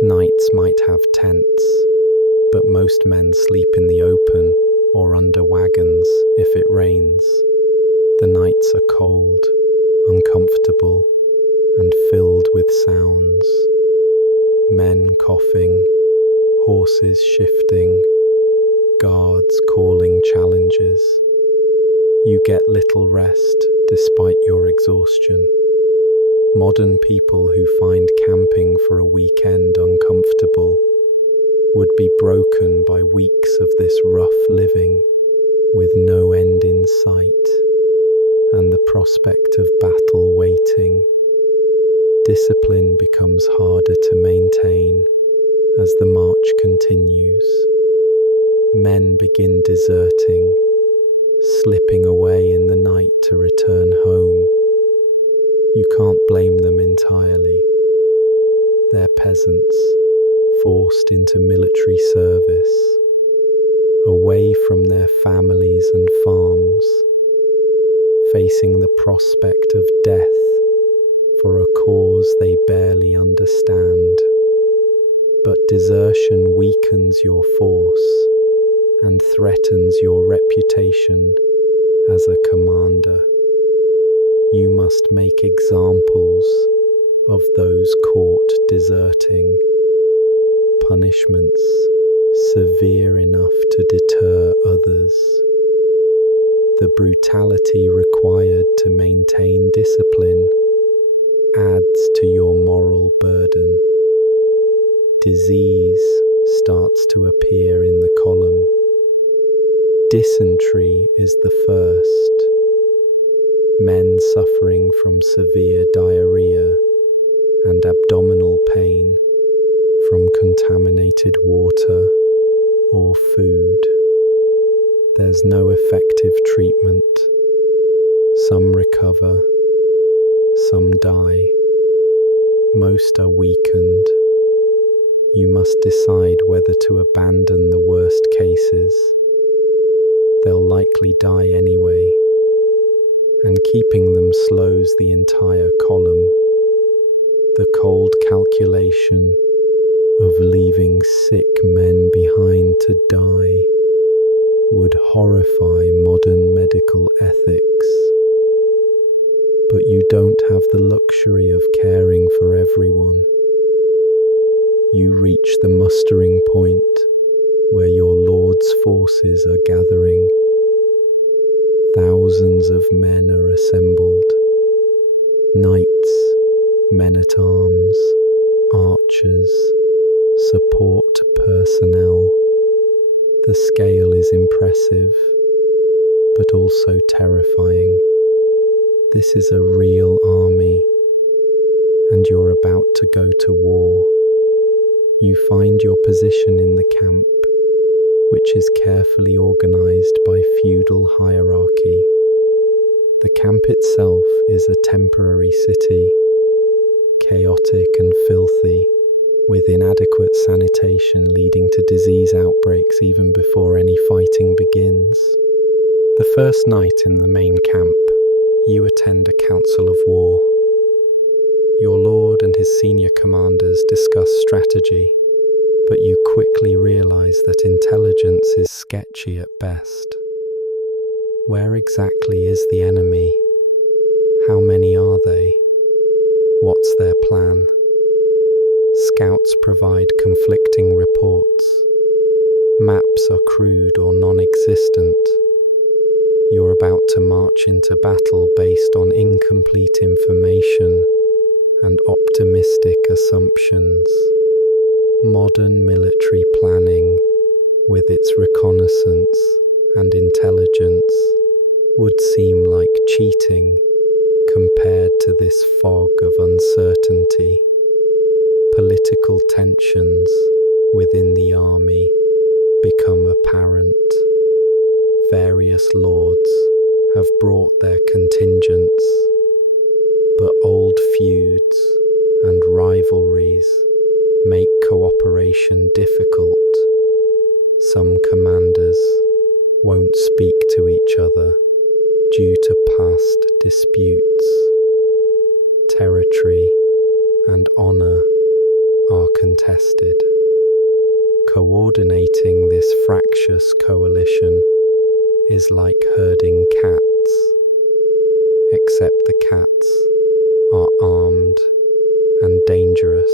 Knights might have tents, but most men sleep in the open or under wagons if it rains. The nights are cold, uncomfortable, and filled with sounds. Men coughing, horses shifting, guards calling challenges. You get little rest despite your exhaustion. Modern people who find camping for a weekend uncomfortable would be broken by weeks of this rough living with no end in sight and the prospect of battle waiting. Discipline becomes harder to maintain as the march continues. Men begin deserting, slipping away in the night to return home. You can't blame them entirely. They're peasants, forced into military service, away from their families and farms, facing the prospect of death for a cause they barely understand. But desertion weakens your force and threatens your reputation as a commander. You must make examples of those caught deserting, punishments severe enough to deter others. The brutality required to maintain discipline adds to your moral burden. Disease starts to appear in the column. Dysentery is the first. Men suffering from severe diarrhea and abdominal pain from contaminated water or food. There's no effective treatment. Some recover, some die. Most are weakened. You must decide whether to abandon the worst cases. They'll likely die anyway, and keeping them slows the entire column. The cold calculation of leaving sick men behind to die would horrify modern medical ethics. But you don't have the luxury of caring for everyone. You reach the mustering point where your lord's forces are gathering. Thousands of men are assembled. Knights, men-at-arms, archers, support personnel. The scale is impressive, but also terrifying. This is a real army, and you're about to go to war. You find your position in the camp, which is carefully organized by feudal hierarchy. The camp itself is a temporary city, chaotic and filthy, with inadequate sanitation leading to disease outbreaks even before any fighting begins. The first night in the main camp, you attend a council of war. Your lord and his senior commanders discuss strategy, but you quickly realize that intelligence is sketchy at best. Where exactly is the enemy? How many are they? What's their plan? Scouts provide conflicting reports. Maps are crude or non-existent. You're about to march into battle based on incomplete information and optimistic assumptions. Modern military planning, with its reconnaissance and intelligence, would seem like cheating compared to this fog of uncertainty. Political tensions within the army become apparent. Various lords have brought their contingents, but old feuds and rivalries make cooperation difficult. Some commanders won't speak to each other due to past disputes. Territory and honor are contested. Coordinating this fractious coalition is like herding cats. except the cats are armed and dangerous.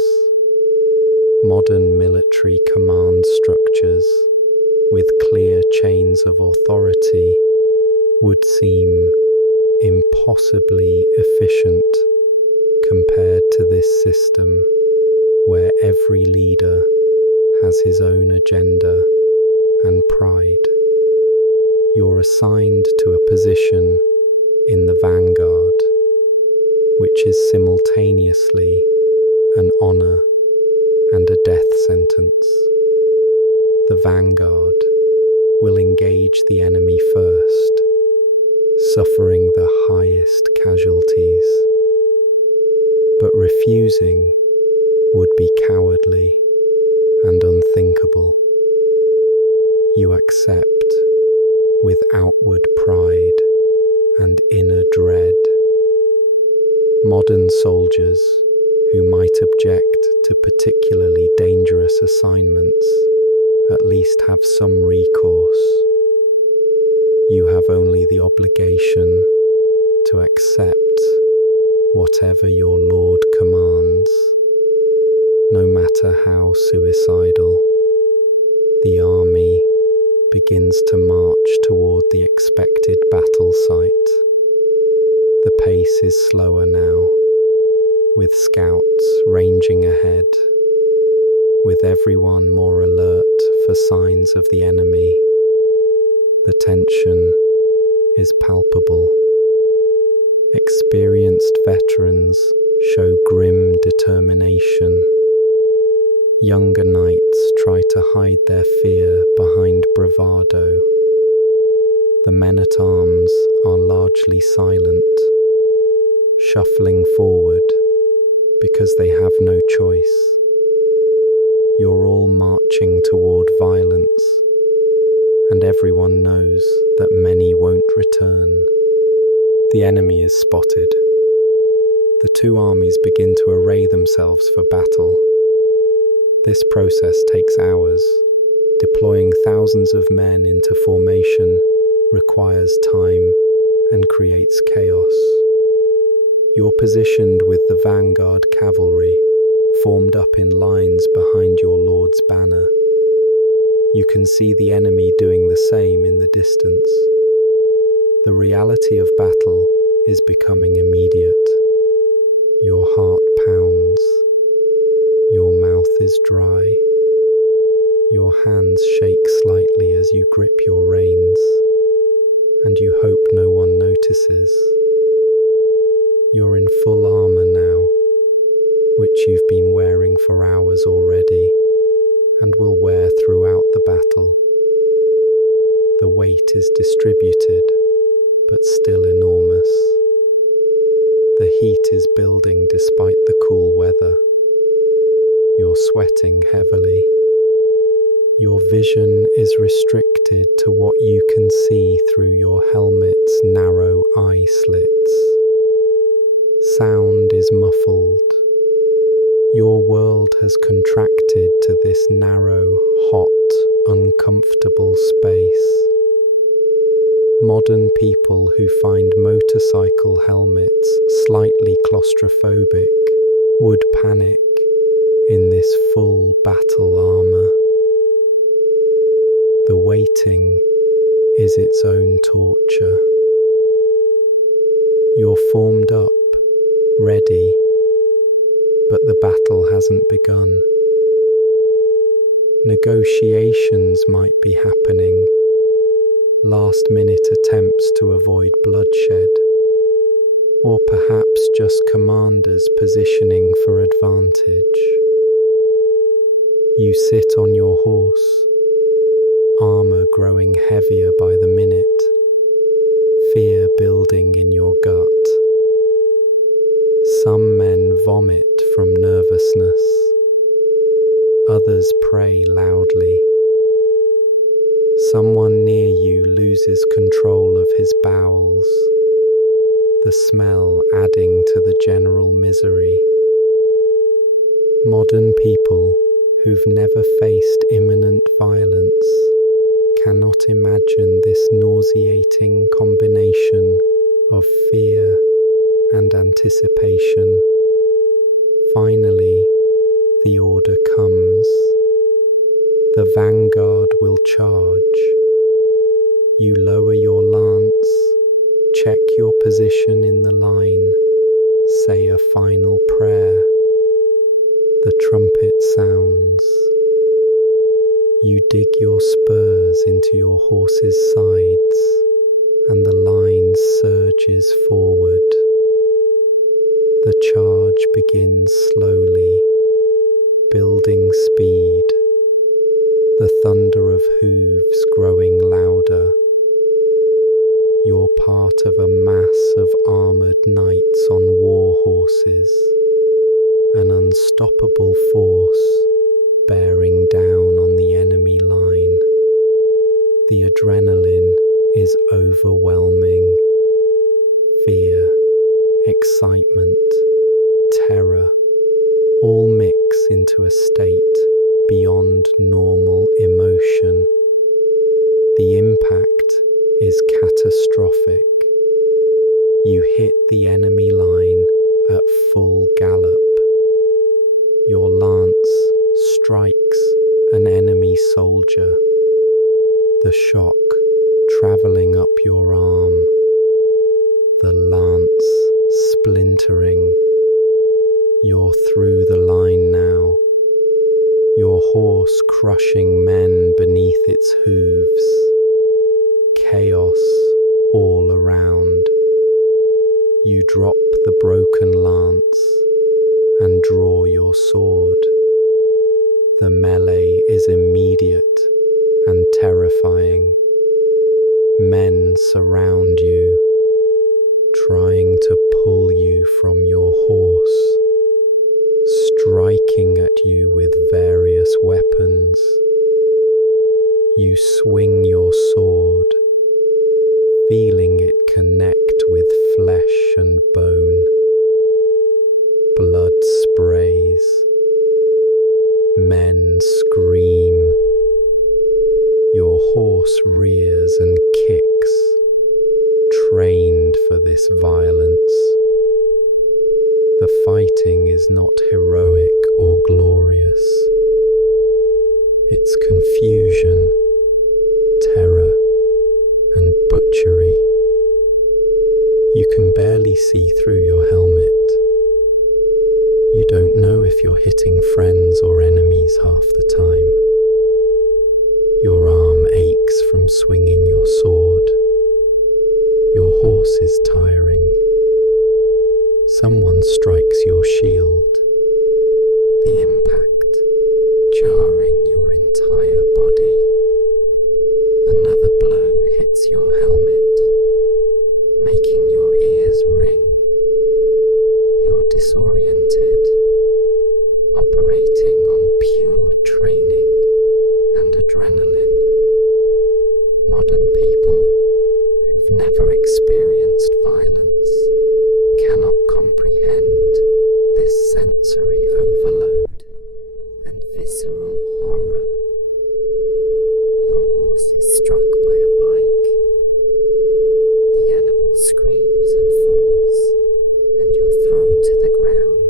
Modern military command structures with clear chains of authority would seem impossibly efficient compared to this system where every leader has his own agenda and pride. You're assigned to a position in the vanguard, which is simultaneously an honor and a death sentence. The vanguard will engage the enemy first, suffering the highest casualties. But refusing would be cowardly and unthinkable. You accept with outward pride and inner dread. Modern soldiers who might object to particularly dangerous assignments at least have some recourse. You have only the obligation to accept whatever your Lord commands, no matter how suicidal. The army begins to march toward the expected battle site. The pace is slower now, with scouts ranging ahead, with everyone more alert for signs of the enemy. The tension is palpable. Experienced veterans show grim determination. Younger knights try to hide their fear behind bravado. The men-at-arms are largely silent, shuffling forward because they have no choice. You're all marching toward violence, and everyone knows that many won't return. The enemy is spotted. The two armies begin to array themselves for battle. This process takes hours. Deploying thousands of men into formation requires time and creates chaos. You're positioned with the vanguard cavalry, formed up in lines behind your lord's banner. You can see the enemy doing the same in the distance. The reality of battle is becoming immediate. Your heart pounds. Your mouth is dry. Your hands shake slightly as you grip your reins, and you hope no one notices. You're in full armor now, which you've been wearing for hours already, and will wear throughout the battle. The weight is distributed, but still enormous. The heat is building despite the cool weather. You're sweating heavily. Your vision is restricted to what you can see through your helmet's narrow eye slits. Sound is muffled. Your world has contracted to this narrow, hot, uncomfortable space. Modern people who find motorcycle helmets slightly claustrophobic would panic in this full battle armor. The waiting is its own torture. You're formed up, ready, but the battle hasn't begun. Negotiations might be happening, last-minute attempts to avoid bloodshed, or perhaps just commanders positioning for advantage. You sit on your horse, armor growing heavier by the minute, fear building in your gut. Some men vomit from nervousness, others pray loudly. Someone near you loses control of his bowels, the smell adding to the general misery. Modern people who've never faced imminent violence cannot imagine this nauseating combination of fear and anticipation. Finally, the order comes. The vanguard will charge. You lower your lance, check your position in the line, say a final prayer. The trumpet sounds. You dig your spurs into your horse's sides, and the line surges forward. The charge begins slowly, building speed, the thunder of hooves growing louder. You're part of a mass of armoured knights on war horses, an unstoppable force bearing down on the enemy line. The adrenaline is overwhelming. Fear, excitement, terror all mix into a state beyond normal emotion. The impact is catastrophic. You hit the enemy line at full gallop. Your lance strikes an enemy soldier. The shock travelling up your arm, the lance splintering. You're through the line now, your horse crushing men beneath its hooves. Chaos all around. You drop the broken lance and draw your sword. The melee is immediate and terrifying. Men surround you, trying to pull you from your horse, striking at you with various weapons. You swing your sword, feeling it connect with flesh and bone. Blood sprays. Men scream. Your horse rears and kicks, trained for this violence. The fighting is not heroic or glorious. It's confusion, terror, and butchery. You can barely see through your helmet. You don't know if you're hitting friends or enemies half the time. Your arm aches from swinging your sword. Your horse is tiring. Someone strikes your shield. The impact jarring your entire body. Another blow hits your helmet, making your ears ring. You're disoriented, operating on pure training and adrenaline. Modern people who've never experienced violence cannot comprehend this sensory overload and visceral horror. Your horse is struck by a bike. The animal screams and falls, and you're thrown to the ground.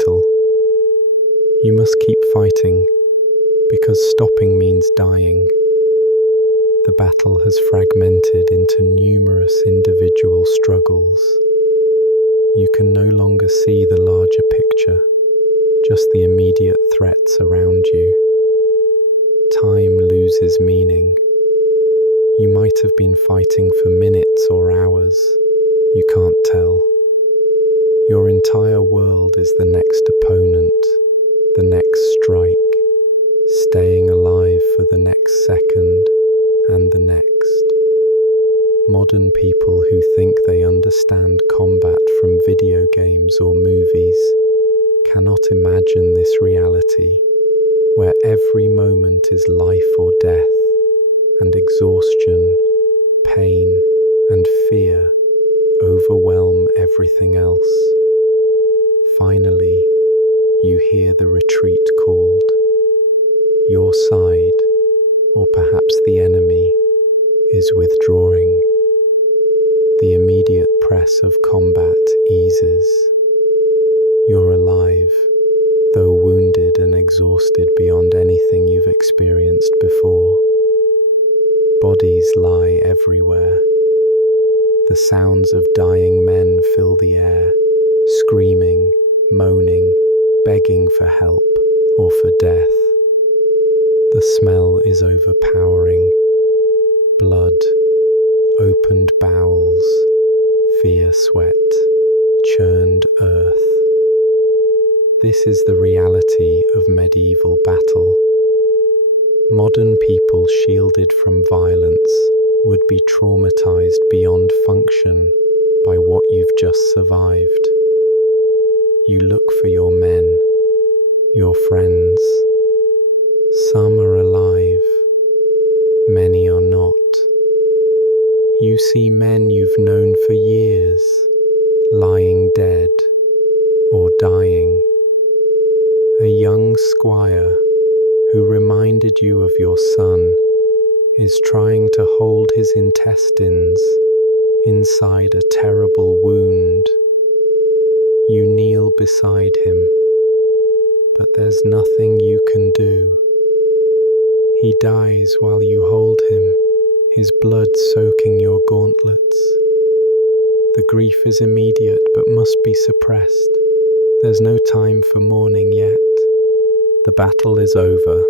vital. You must keep fighting, because stopping means dying. The battle has fragmented into numerous individual struggles. You can no longer see the larger picture, just the immediate threats around you. Time loses meaning. You might have been fighting for minutes or hours. You can't tell. Your entire world is the next opponent, the next strike, staying alive for the next second and the next. Modern people who think they understand combat from video games or movies cannot imagine this reality, where every moment is life or death, and exhaustion, pain, and fear overwhelm everything else. Finally, you hear the retreat called. Your side, or perhaps the enemy, is withdrawing. The immediate press of combat eases. You're alive, though wounded and exhausted beyond anything you've experienced before. Bodies lie everywhere. The sounds of dying men fill the air, screaming, moaning, begging for help or for death. The smell is overpowering. Blood, opened bowels, fear sweat, churned earth. This is the reality of medieval battle. Modern people shielded from violence would be traumatized beyond function by what you've just survived. You look for your men, your friends. Some are alive, many are not. You see men you've known for years, lying dead or dying. A young squire who reminded you of your son is trying to hold his intestines inside a terrible wound. You kneel beside him, but there's nothing you can do. He dies while you hold him, his blood soaking your gauntlets. The grief is immediate but must be suppressed. There's no time for mourning yet. The battle is over,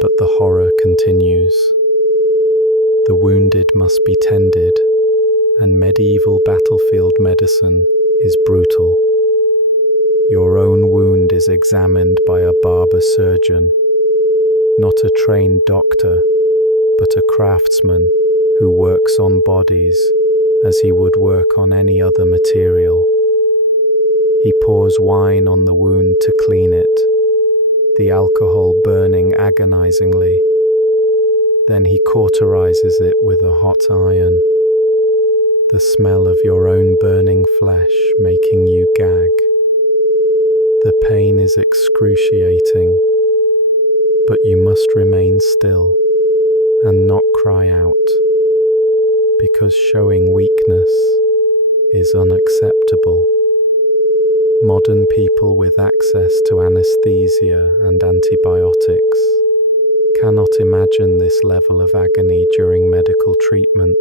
but the horror continues. The wounded must be tended, and medieval battlefield medicine is brutal. Your own wound is examined by a barber surgeon, not a trained doctor, but a craftsman who works on bodies as he would work on any other material. He pours wine on the wound to clean it, the alcohol burning agonizingly. Then he cauterizes it with a hot iron, the smell of your own burning flesh making you gag. The pain is excruciating, but you must remain still and not cry out, because showing weakness is unacceptable. Modern people with access to anesthesia and antibiotics cannot imagine this level of agony during medical treatment.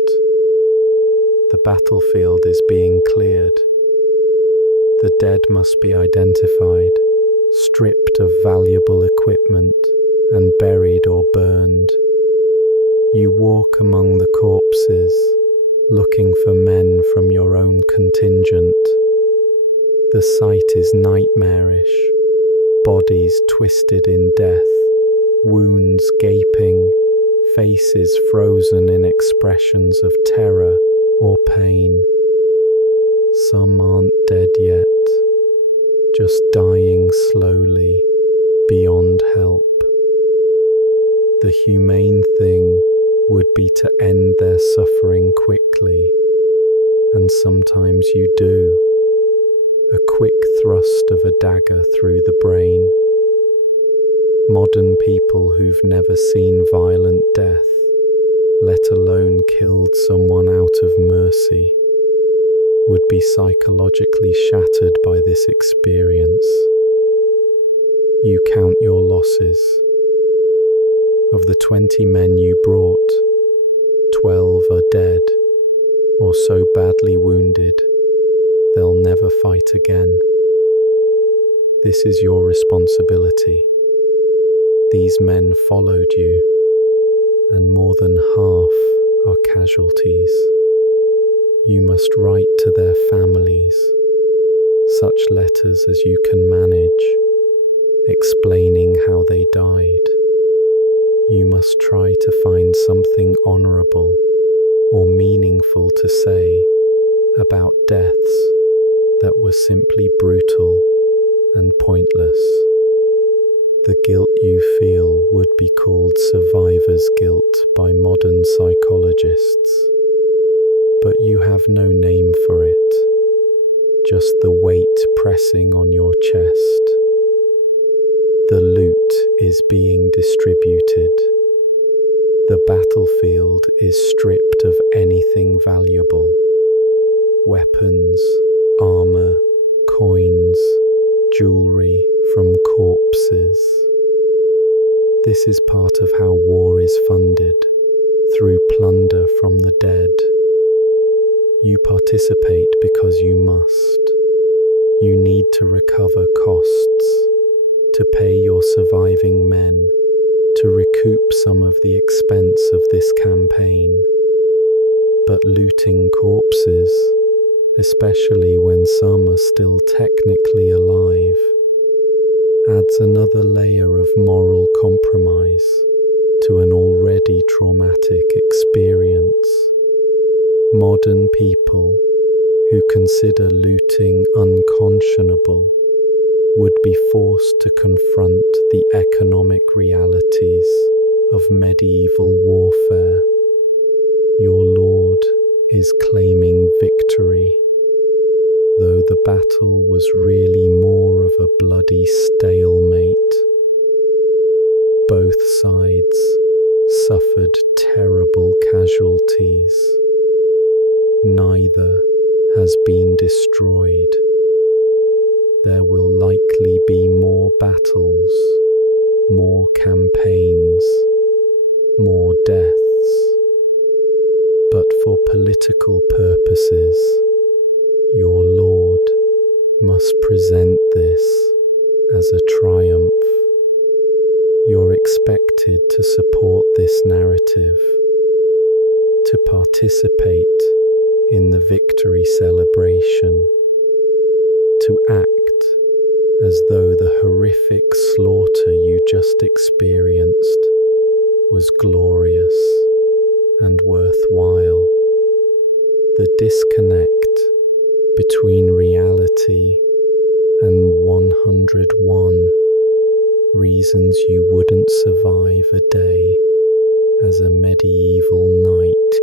The battlefield is being cleared. The dead must be identified, stripped of valuable equipment, and buried or burned. You walk among the corpses, looking for men from your own contingent. The sight is nightmarish, bodies twisted in death, wounds gaping, faces frozen in expressions of terror or pain. Some aren't dead yet, just dying slowly, beyond help. The humane thing would be to end their suffering quickly, and sometimes you do. A quick thrust of a dagger through the brain. Modern people who've never seen violent death, let alone killed someone out of mercy, would be psychologically shattered by this experience. You count your losses. Of the 20 men you brought, 12 are dead or so badly wounded they'll never fight again. This is your responsibility. These men followed you, and more than half are casualties. You must write to their families such letters as you can manage, explaining how they died. You must try to find something honorable or meaningful to say about deaths that were simply brutal and pointless. The guilt you feel would be called survivor's guilt by modern psychologists, but you have no name for it, just the weight pressing on your chest. The loot is being distributed. The battlefield is stripped of anything valuable. Weapons, armor, coins, jewelry from corpses. This is part of how war is funded, through plunder from the dead. You participate because you must. You need to recover costs, to pay your surviving men, to recoup some of the expense of this campaign. But looting corpses, especially when some are still technically alive, adds another layer of moral compromise to an already traumatic experience. Modern people who consider looting unconscionable would be forced to confront the economic realities of medieval warfare. Your lord is claiming victory, though the battle was really more of a bloody stalemate. Both sides suffered terrible casualties. Neither has been destroyed. There will likely be more battles, more campaigns, more deaths. But for political purposes, your lord must present this as a triumph. You're expected to support this narrative, to participate in the victory celebration, to act as though the horrific slaughter you just experienced was glorious and worthwhile. The disconnect between reality and 101 reasons you wouldn't survive a day as a medieval knight